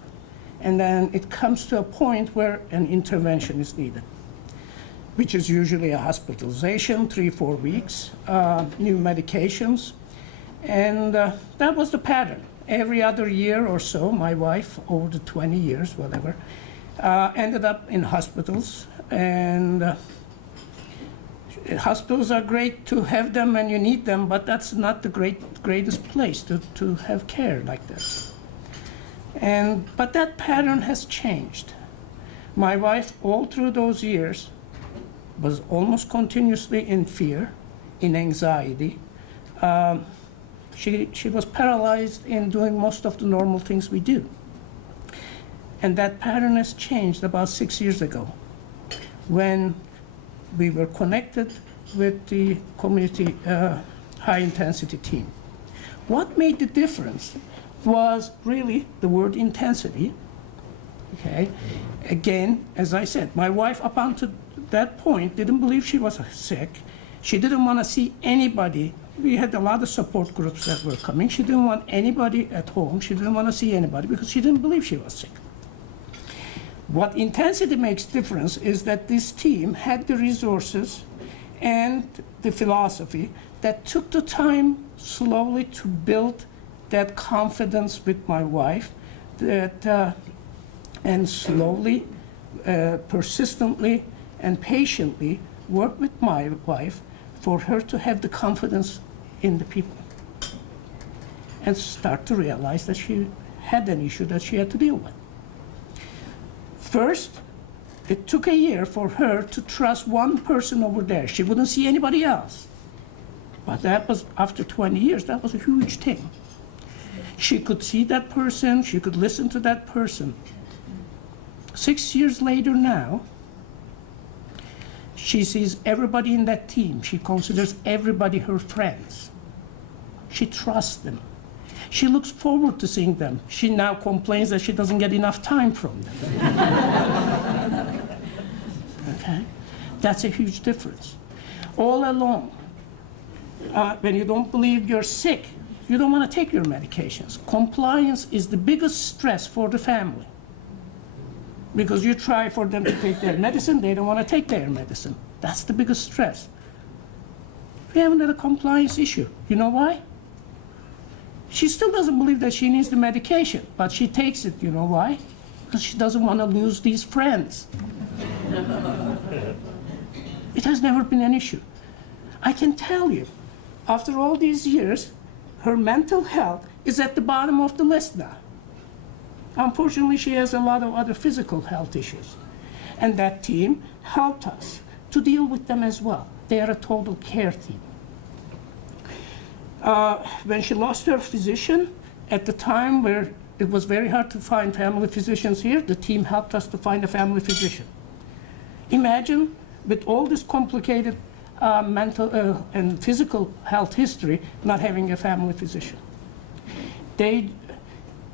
And then it comes to a point where an intervention is needed, which is usually a hospitalization, 3-4 weeks, new medications. And that was the pattern. Every other year or so, my wife, over the 20 years, whatever, ended up in hospitals. And hospitals are great to have them when you need them, but that's not the greatest place to have care like this. But that pattern has changed. My wife, all through those years, was almost continuously in fear, in anxiety. She was paralyzed in doing most of the normal things we do. And that pattern has changed about 6 years ago when we were connected with the community high-intensity team. What made the difference was really the word intensity. Okay. Again, as I said, my wife up until that point didn't believe she was sick. She didn't want to see anybody. We had a lot of support groups that were coming. She didn't want anybody at home. She didn't want to see anybody because she didn't believe she was sick. What intensity makes difference is that this team had the resources and the philosophy that took the time slowly to build that confidence with my wife, and slowly, persistently, and patiently work with my wife for her to have the confidence in the people and start to realize that she had an issue that she had to deal with. First, it took a year for her to trust one person over there. She wouldn't see anybody else. But that was, after 20 years, that was a huge thing. She could see that person, she could listen to that person. 6 years later now, she sees everybody in that team. She considers everybody her friends. She trusts them. She looks forward to seeing them. She now complains that she doesn't get enough time from them. Okay? That's a huge difference. All along, when you don't believe you're sick, you don't want to take your medications. Compliance is the biggest stress for the family. Because you try for them to take their medicine, they don't want to take their medicine. That's the biggest stress. We haven't had a compliance issue. You know why? She still doesn't believe that she needs the medication, but she takes it. You know why? Because she doesn't want to lose these friends. It has never been an issue. I can tell you, after all these years, her mental health is at the bottom of the list now. Unfortunately, she has a lot of other physical health issues. And that team helped us to deal with them as well. They are a total care team. When she lost her physician, at the time where it was very hard to find family physicians here, the team helped us to find a family physician. Imagine, with all this complicated mental and physical health history, not having a family physician.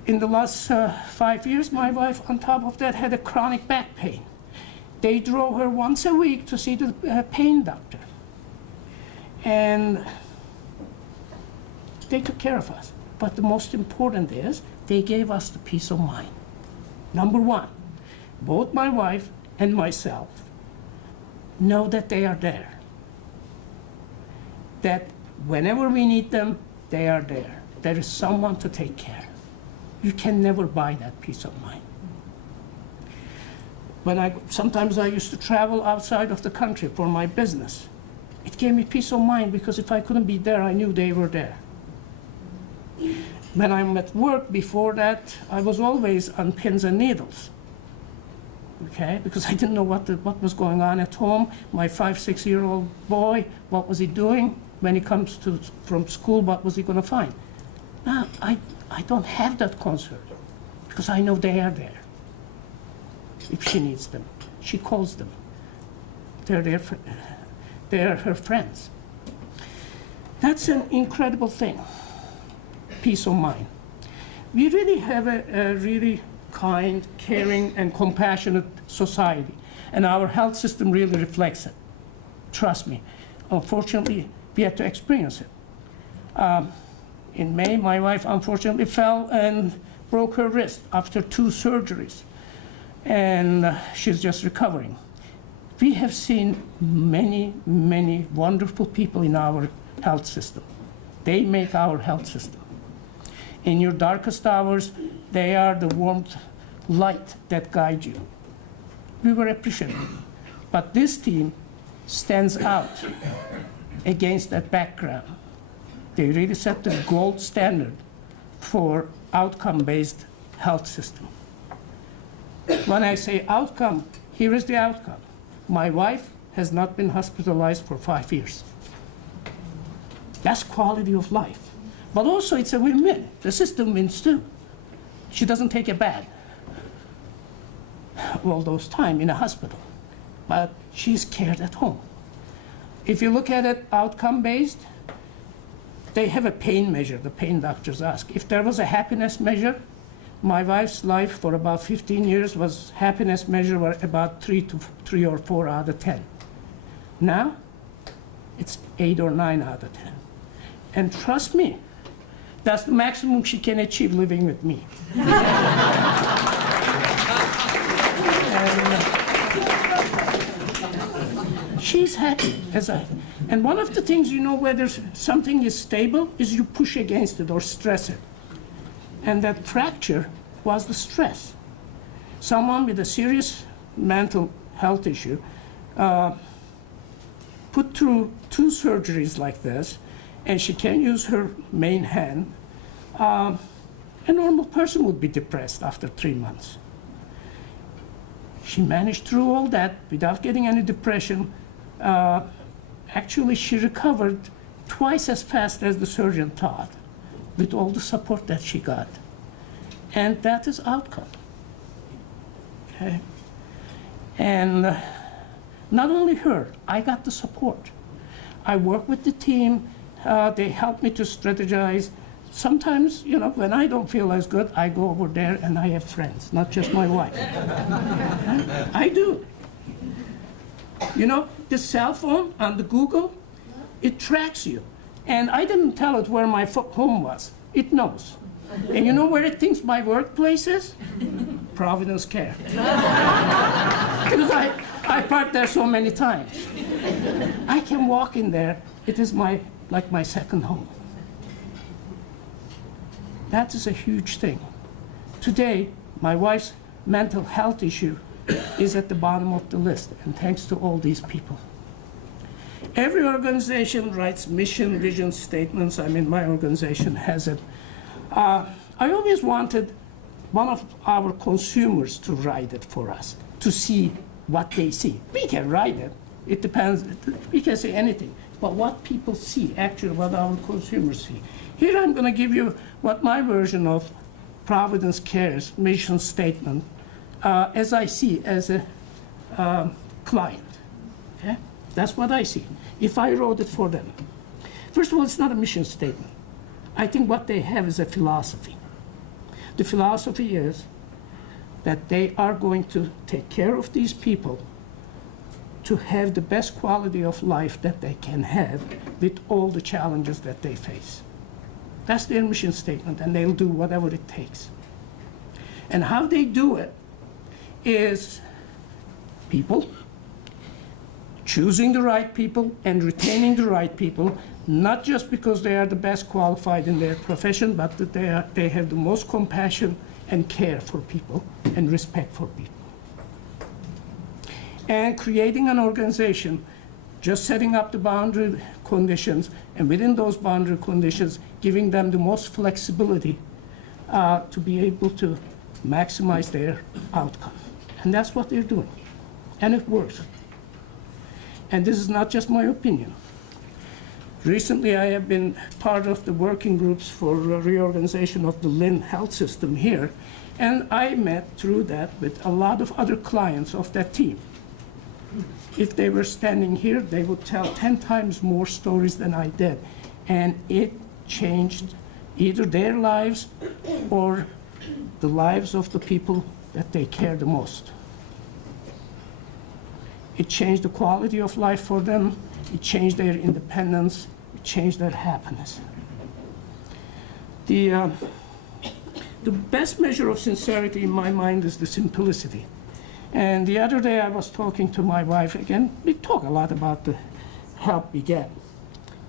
In the last 5 years, my wife, on top of that, had a chronic back pain. They drove her once a week to see the pain doctor. And they took care of us. But the most important is they gave us the peace of mind. Number one, both my wife and myself know that they are there. That whenever we need them, they are there. There is someone to take care. You can never buy that peace of mind. Sometimes I used to travel outside of the country for my business. It gave me peace of mind because if I couldn't be there, I knew they were there. When I'm at work before that, I was always on pins and needles. Okay, because I didn't know what was going on at home. My 5-6-year-old boy, what was he doing? When he comes from school, what was he going to find? Now, I don't have that concern because I know they are there. If she needs them, she calls them. They're her friends. That's an incredible thing, peace of mind. We really have a really kind, caring, and compassionate society, and our health system really reflects it. Trust me. Unfortunately, we had to experience it. In May, my wife unfortunately fell and broke her wrist after 2 surgeries, and she's just recovering. We have seen many, many wonderful people in our health system. They make our health system. In your darkest hours, they are the warmth, light that guide you. We were appreciative. But this team stands out against that background. They really set the gold standard for outcome-based health system. When I say outcome, here is the outcome. My wife has not been hospitalized for 5 years. That's quality of life. But also it's a win-win. The system wins too. She doesn't take a bad all those time in a hospital, but she's cared at home. If you look at it outcome-based, they have a pain measure, the pain doctors ask. If there was a happiness measure, my wife's life for about 15 years was happiness measure were about 3 or 4 out of 10. Now, it's 8 or 9 out of 10. And trust me, that's the maximum she can achieve living with me. She's happy, and one of the things you know whether something is stable is you push against it or stress it. And that fracture was the stress. Someone with a serious mental health issue put through 2 surgeries like this, and she can't use her main hand. A normal person would be depressed after 3 months. She managed through all that without getting any depression. Actually, she recovered twice as fast as the surgeon thought, with all the support that she got. And that is outcome. Okay? And not only her, I got the support. I work with the team. They help me to strategize. Sometimes, you know, when I don't feel as good, I go over there and I have friends, not just my wife. I do. You know, the cell phone on the Google, it tracks you. And I didn't tell it where my home was. It knows. And you know where it thinks my workplace is? Providence Care. Because I parked there so many times. I can walk in there. It is like my second home. That is a huge thing. Today, my wife's mental health issue is at the bottom of the list, and thanks to all these people. Every organization writes mission, vision statements. I mean, my organization has it. I always wanted one of our consumers to write it for us, to see what they see. We can write it. It depends. We can say anything. But what people see, actually what our consumers see. Here I'm going to give you what my version of Providence Care's mission statement as I see as a client. Okay? That's what I see. If I wrote it for them. First of all, it's not a mission statement. I think what they have is a philosophy. The philosophy is that they are going to take care of these people to have the best quality of life that they can have with all the challenges that they face. That's their mission statement, and they'll do whatever it takes. And how they do it is people, choosing the right people and retaining the right people, not just because they are the best qualified in their profession, but that they have the most compassion and care for people and respect for people. And creating an organization, just setting up the boundary conditions, and within those boundary conditions, giving them the most flexibility to be able to maximize their outcome. And that's what they're doing. And it works. And this is not just my opinion. Recently, I have been part of the working groups for reorganization of the Lynn health system here, and I met through that with a lot of other clients of that team. If they were standing here, they would tell 10 times more stories than I did, and it changed either their lives or the lives of the people that they care the most. It changed the quality of life for them, it changed their independence, it changed their happiness. The best measure of sincerity in my mind is the simplicity. And the other day I was talking to my wife again. We talk a lot about the help we get.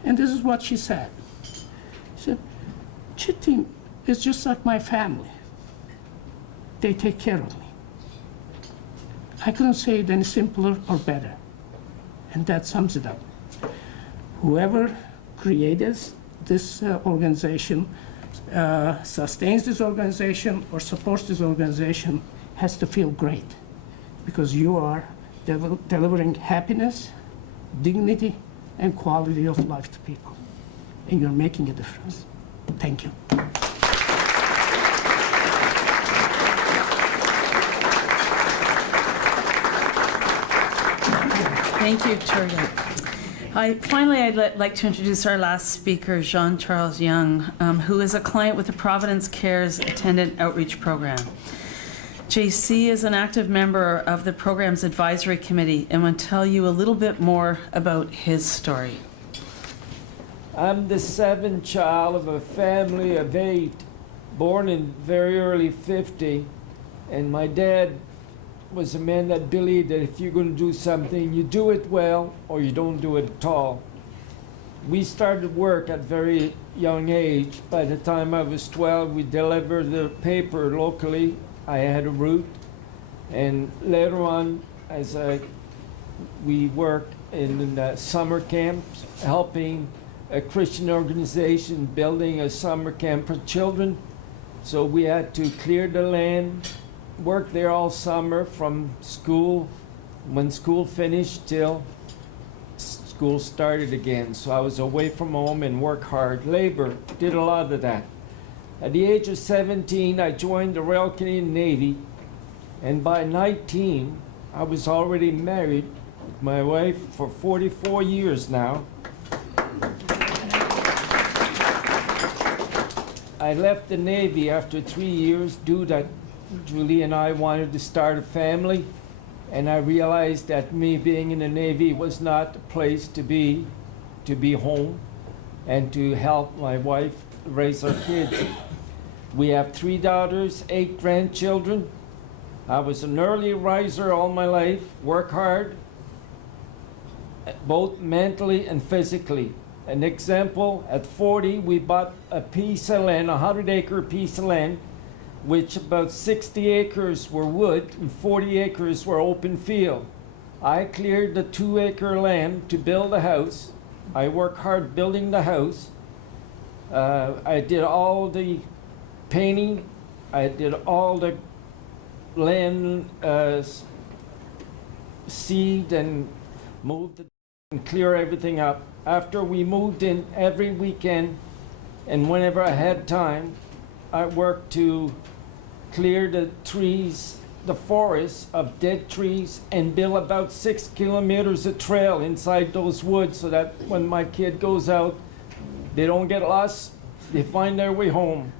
And this is what she said. She said, "Chit team is just like my family. They take care of me." I couldn't say it any simpler or better. And that sums it up. Whoever created this organization, sustains this organization, or supports this organization has to feel great, because you are delivering happiness, dignity, and quality of life to people. And you're making a difference. Thank you. Thank you, Turga. Finally, I'd like to introduce our last speaker, Jean-Charles Young, who is a client with the Providence Cares Attendant Outreach Program. JC is an active member of the program's advisory committee and will tell you a little bit more about his story. I'm the seventh child of a family of 8, born in very early 50, and my dad was a man that believed that if you're going to do something, you do it well or you don't do it at all. We started work at a very young age. By the time I was 12, we delivered the paper locally. I had a route, and later on, as we worked in the summer camps, helping a Christian organization building a summer camp for children. So we had to clear the land, work there all summer from school, when school finished till school started again. So I was away from home and worked hard, labor, did a lot of that. At the age of 17, I joined the Royal Canadian Navy, and by 19, I was already married with my wife for 44 years now. I left the Navy after 3 years due that Julie and I wanted to start a family, and I realized that me being in the Navy was not the place to be home and to help my wife raise our kids. We have 3 daughters, 8 grandchildren. I was an early riser all my life, work hard, both mentally and physically. An example, at 40, we bought a piece of land, a 100-acre piece of land, which about 60 acres were wood and 40 acres were open field. I cleared the 2-acre land to build a house. I worked hard building the house. I did all the painting. I did all the land seed and moved it and clear everything up. After we moved in every weekend, and whenever I had time, I worked to clear the trees, the forests of dead trees, and build about 6 kilometers of trail inside those woods so that when my kid goes out, they don't get lost, they find their way home.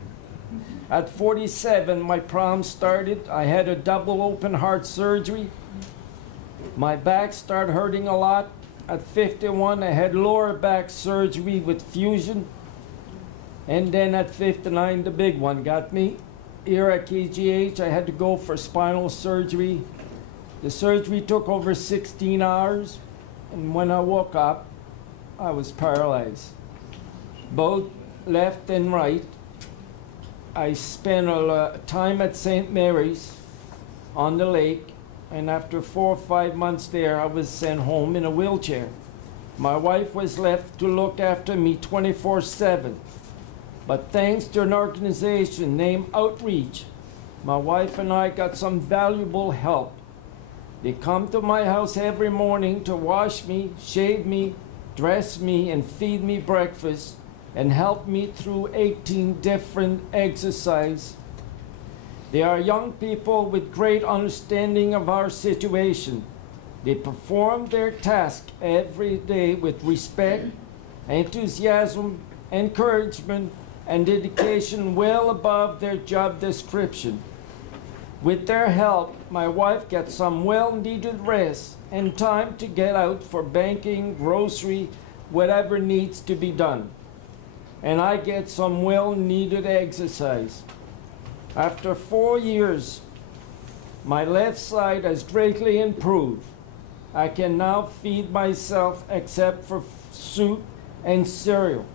At 47, my problem started. I had a double open heart surgery. My back started hurting a lot. At 51, I had lower back surgery with fusion. And then at 59, the big one got me. Here at KGH, I had to go for spinal surgery. The surgery took over 16 hours, and when I woke up, I was paralyzed. Both left and right. I spent a time at St. Mary's on the lake, and after 4 or 5 months there, I was sent home in a wheelchair. My wife was left to look after me 24/7. But thanks to an organization named Outreach, my wife and I got some valuable help. They come to my house every morning to wash me, shave me, dress me, and feed me breakfast, and help me through 18 different exercises. They are young people with great understanding of our situation. They perform their task every day with respect, enthusiasm, encouragement, and dedication well above their job description. With their help, my wife gets some well-needed rest and time to get out for banking, grocery, whatever needs to be done. And I get some well-needed exercise. After 4 years, my left side has greatly improved. I can now feed myself except for soup and cereal.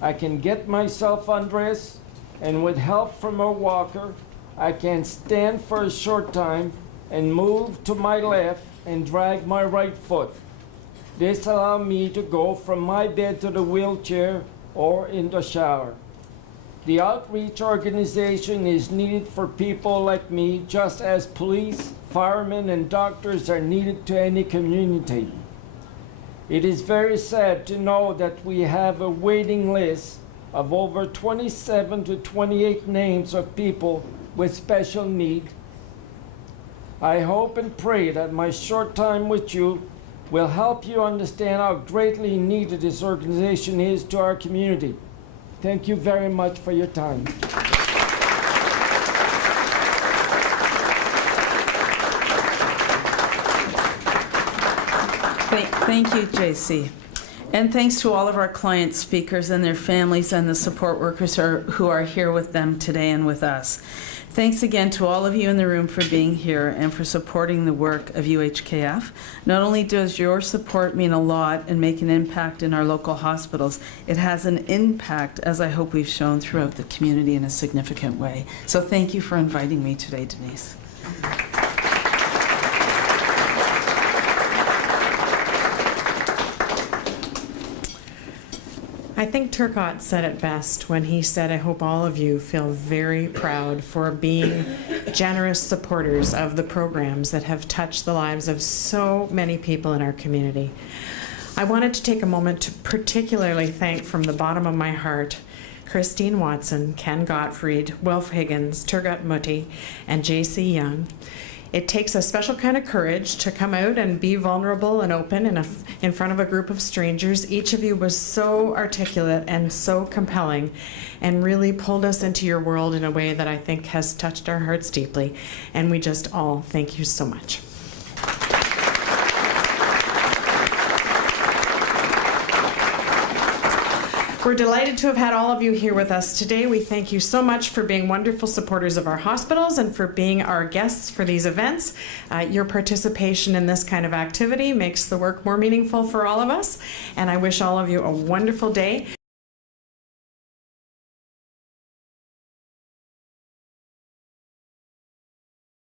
I can get myself undressed, and with help from a walker, I can stand for a short time and move to my left and drag my right foot. This allows me to go from my bed to the wheelchair or in the shower. The outreach organization is needed for people like me, just as police, firemen, and doctors are needed to any community. It is very sad to know that we have a waiting list of over 27 to 28 names of people with special need. I hope and pray that my short time with you will help you understand how greatly needed this organization is to our community. Thank you very much for your time. Thank you, JC. And thanks to all of our client speakers and their families and the support workers who are here with them today and with us. Thanks again to all of you in the room for being here and for supporting the work of UHKF. Not only does your support mean a lot and make an impact in our local hospitals, it has an impact, as I hope we've shown, throughout the community in a significant way. So thank you for inviting me today, Denise. I think Turcotte said it best when he said, I hope all of you feel very proud for being generous supporters of the programs that have touched the lives of so many people in our community. I wanted to take a moment to particularly thank from the bottom of my heart Christine Watson, Ken Gottfried, Wilf Higgins, Turgot Mutti, and JC Young. It takes a special kind of courage to come out and be vulnerable and open in front of a group of strangers. Each of you was so articulate and so compelling and really pulled us into your world in a way that I think has touched our hearts deeply. And we just all thank you so much. We're delighted to have had all of you here with us today. We thank you so much for being wonderful supporters of our hospitals and for being our guests for these events. Your participation in this kind of activity makes the work more meaningful for all of us, and I wish all of you a wonderful day.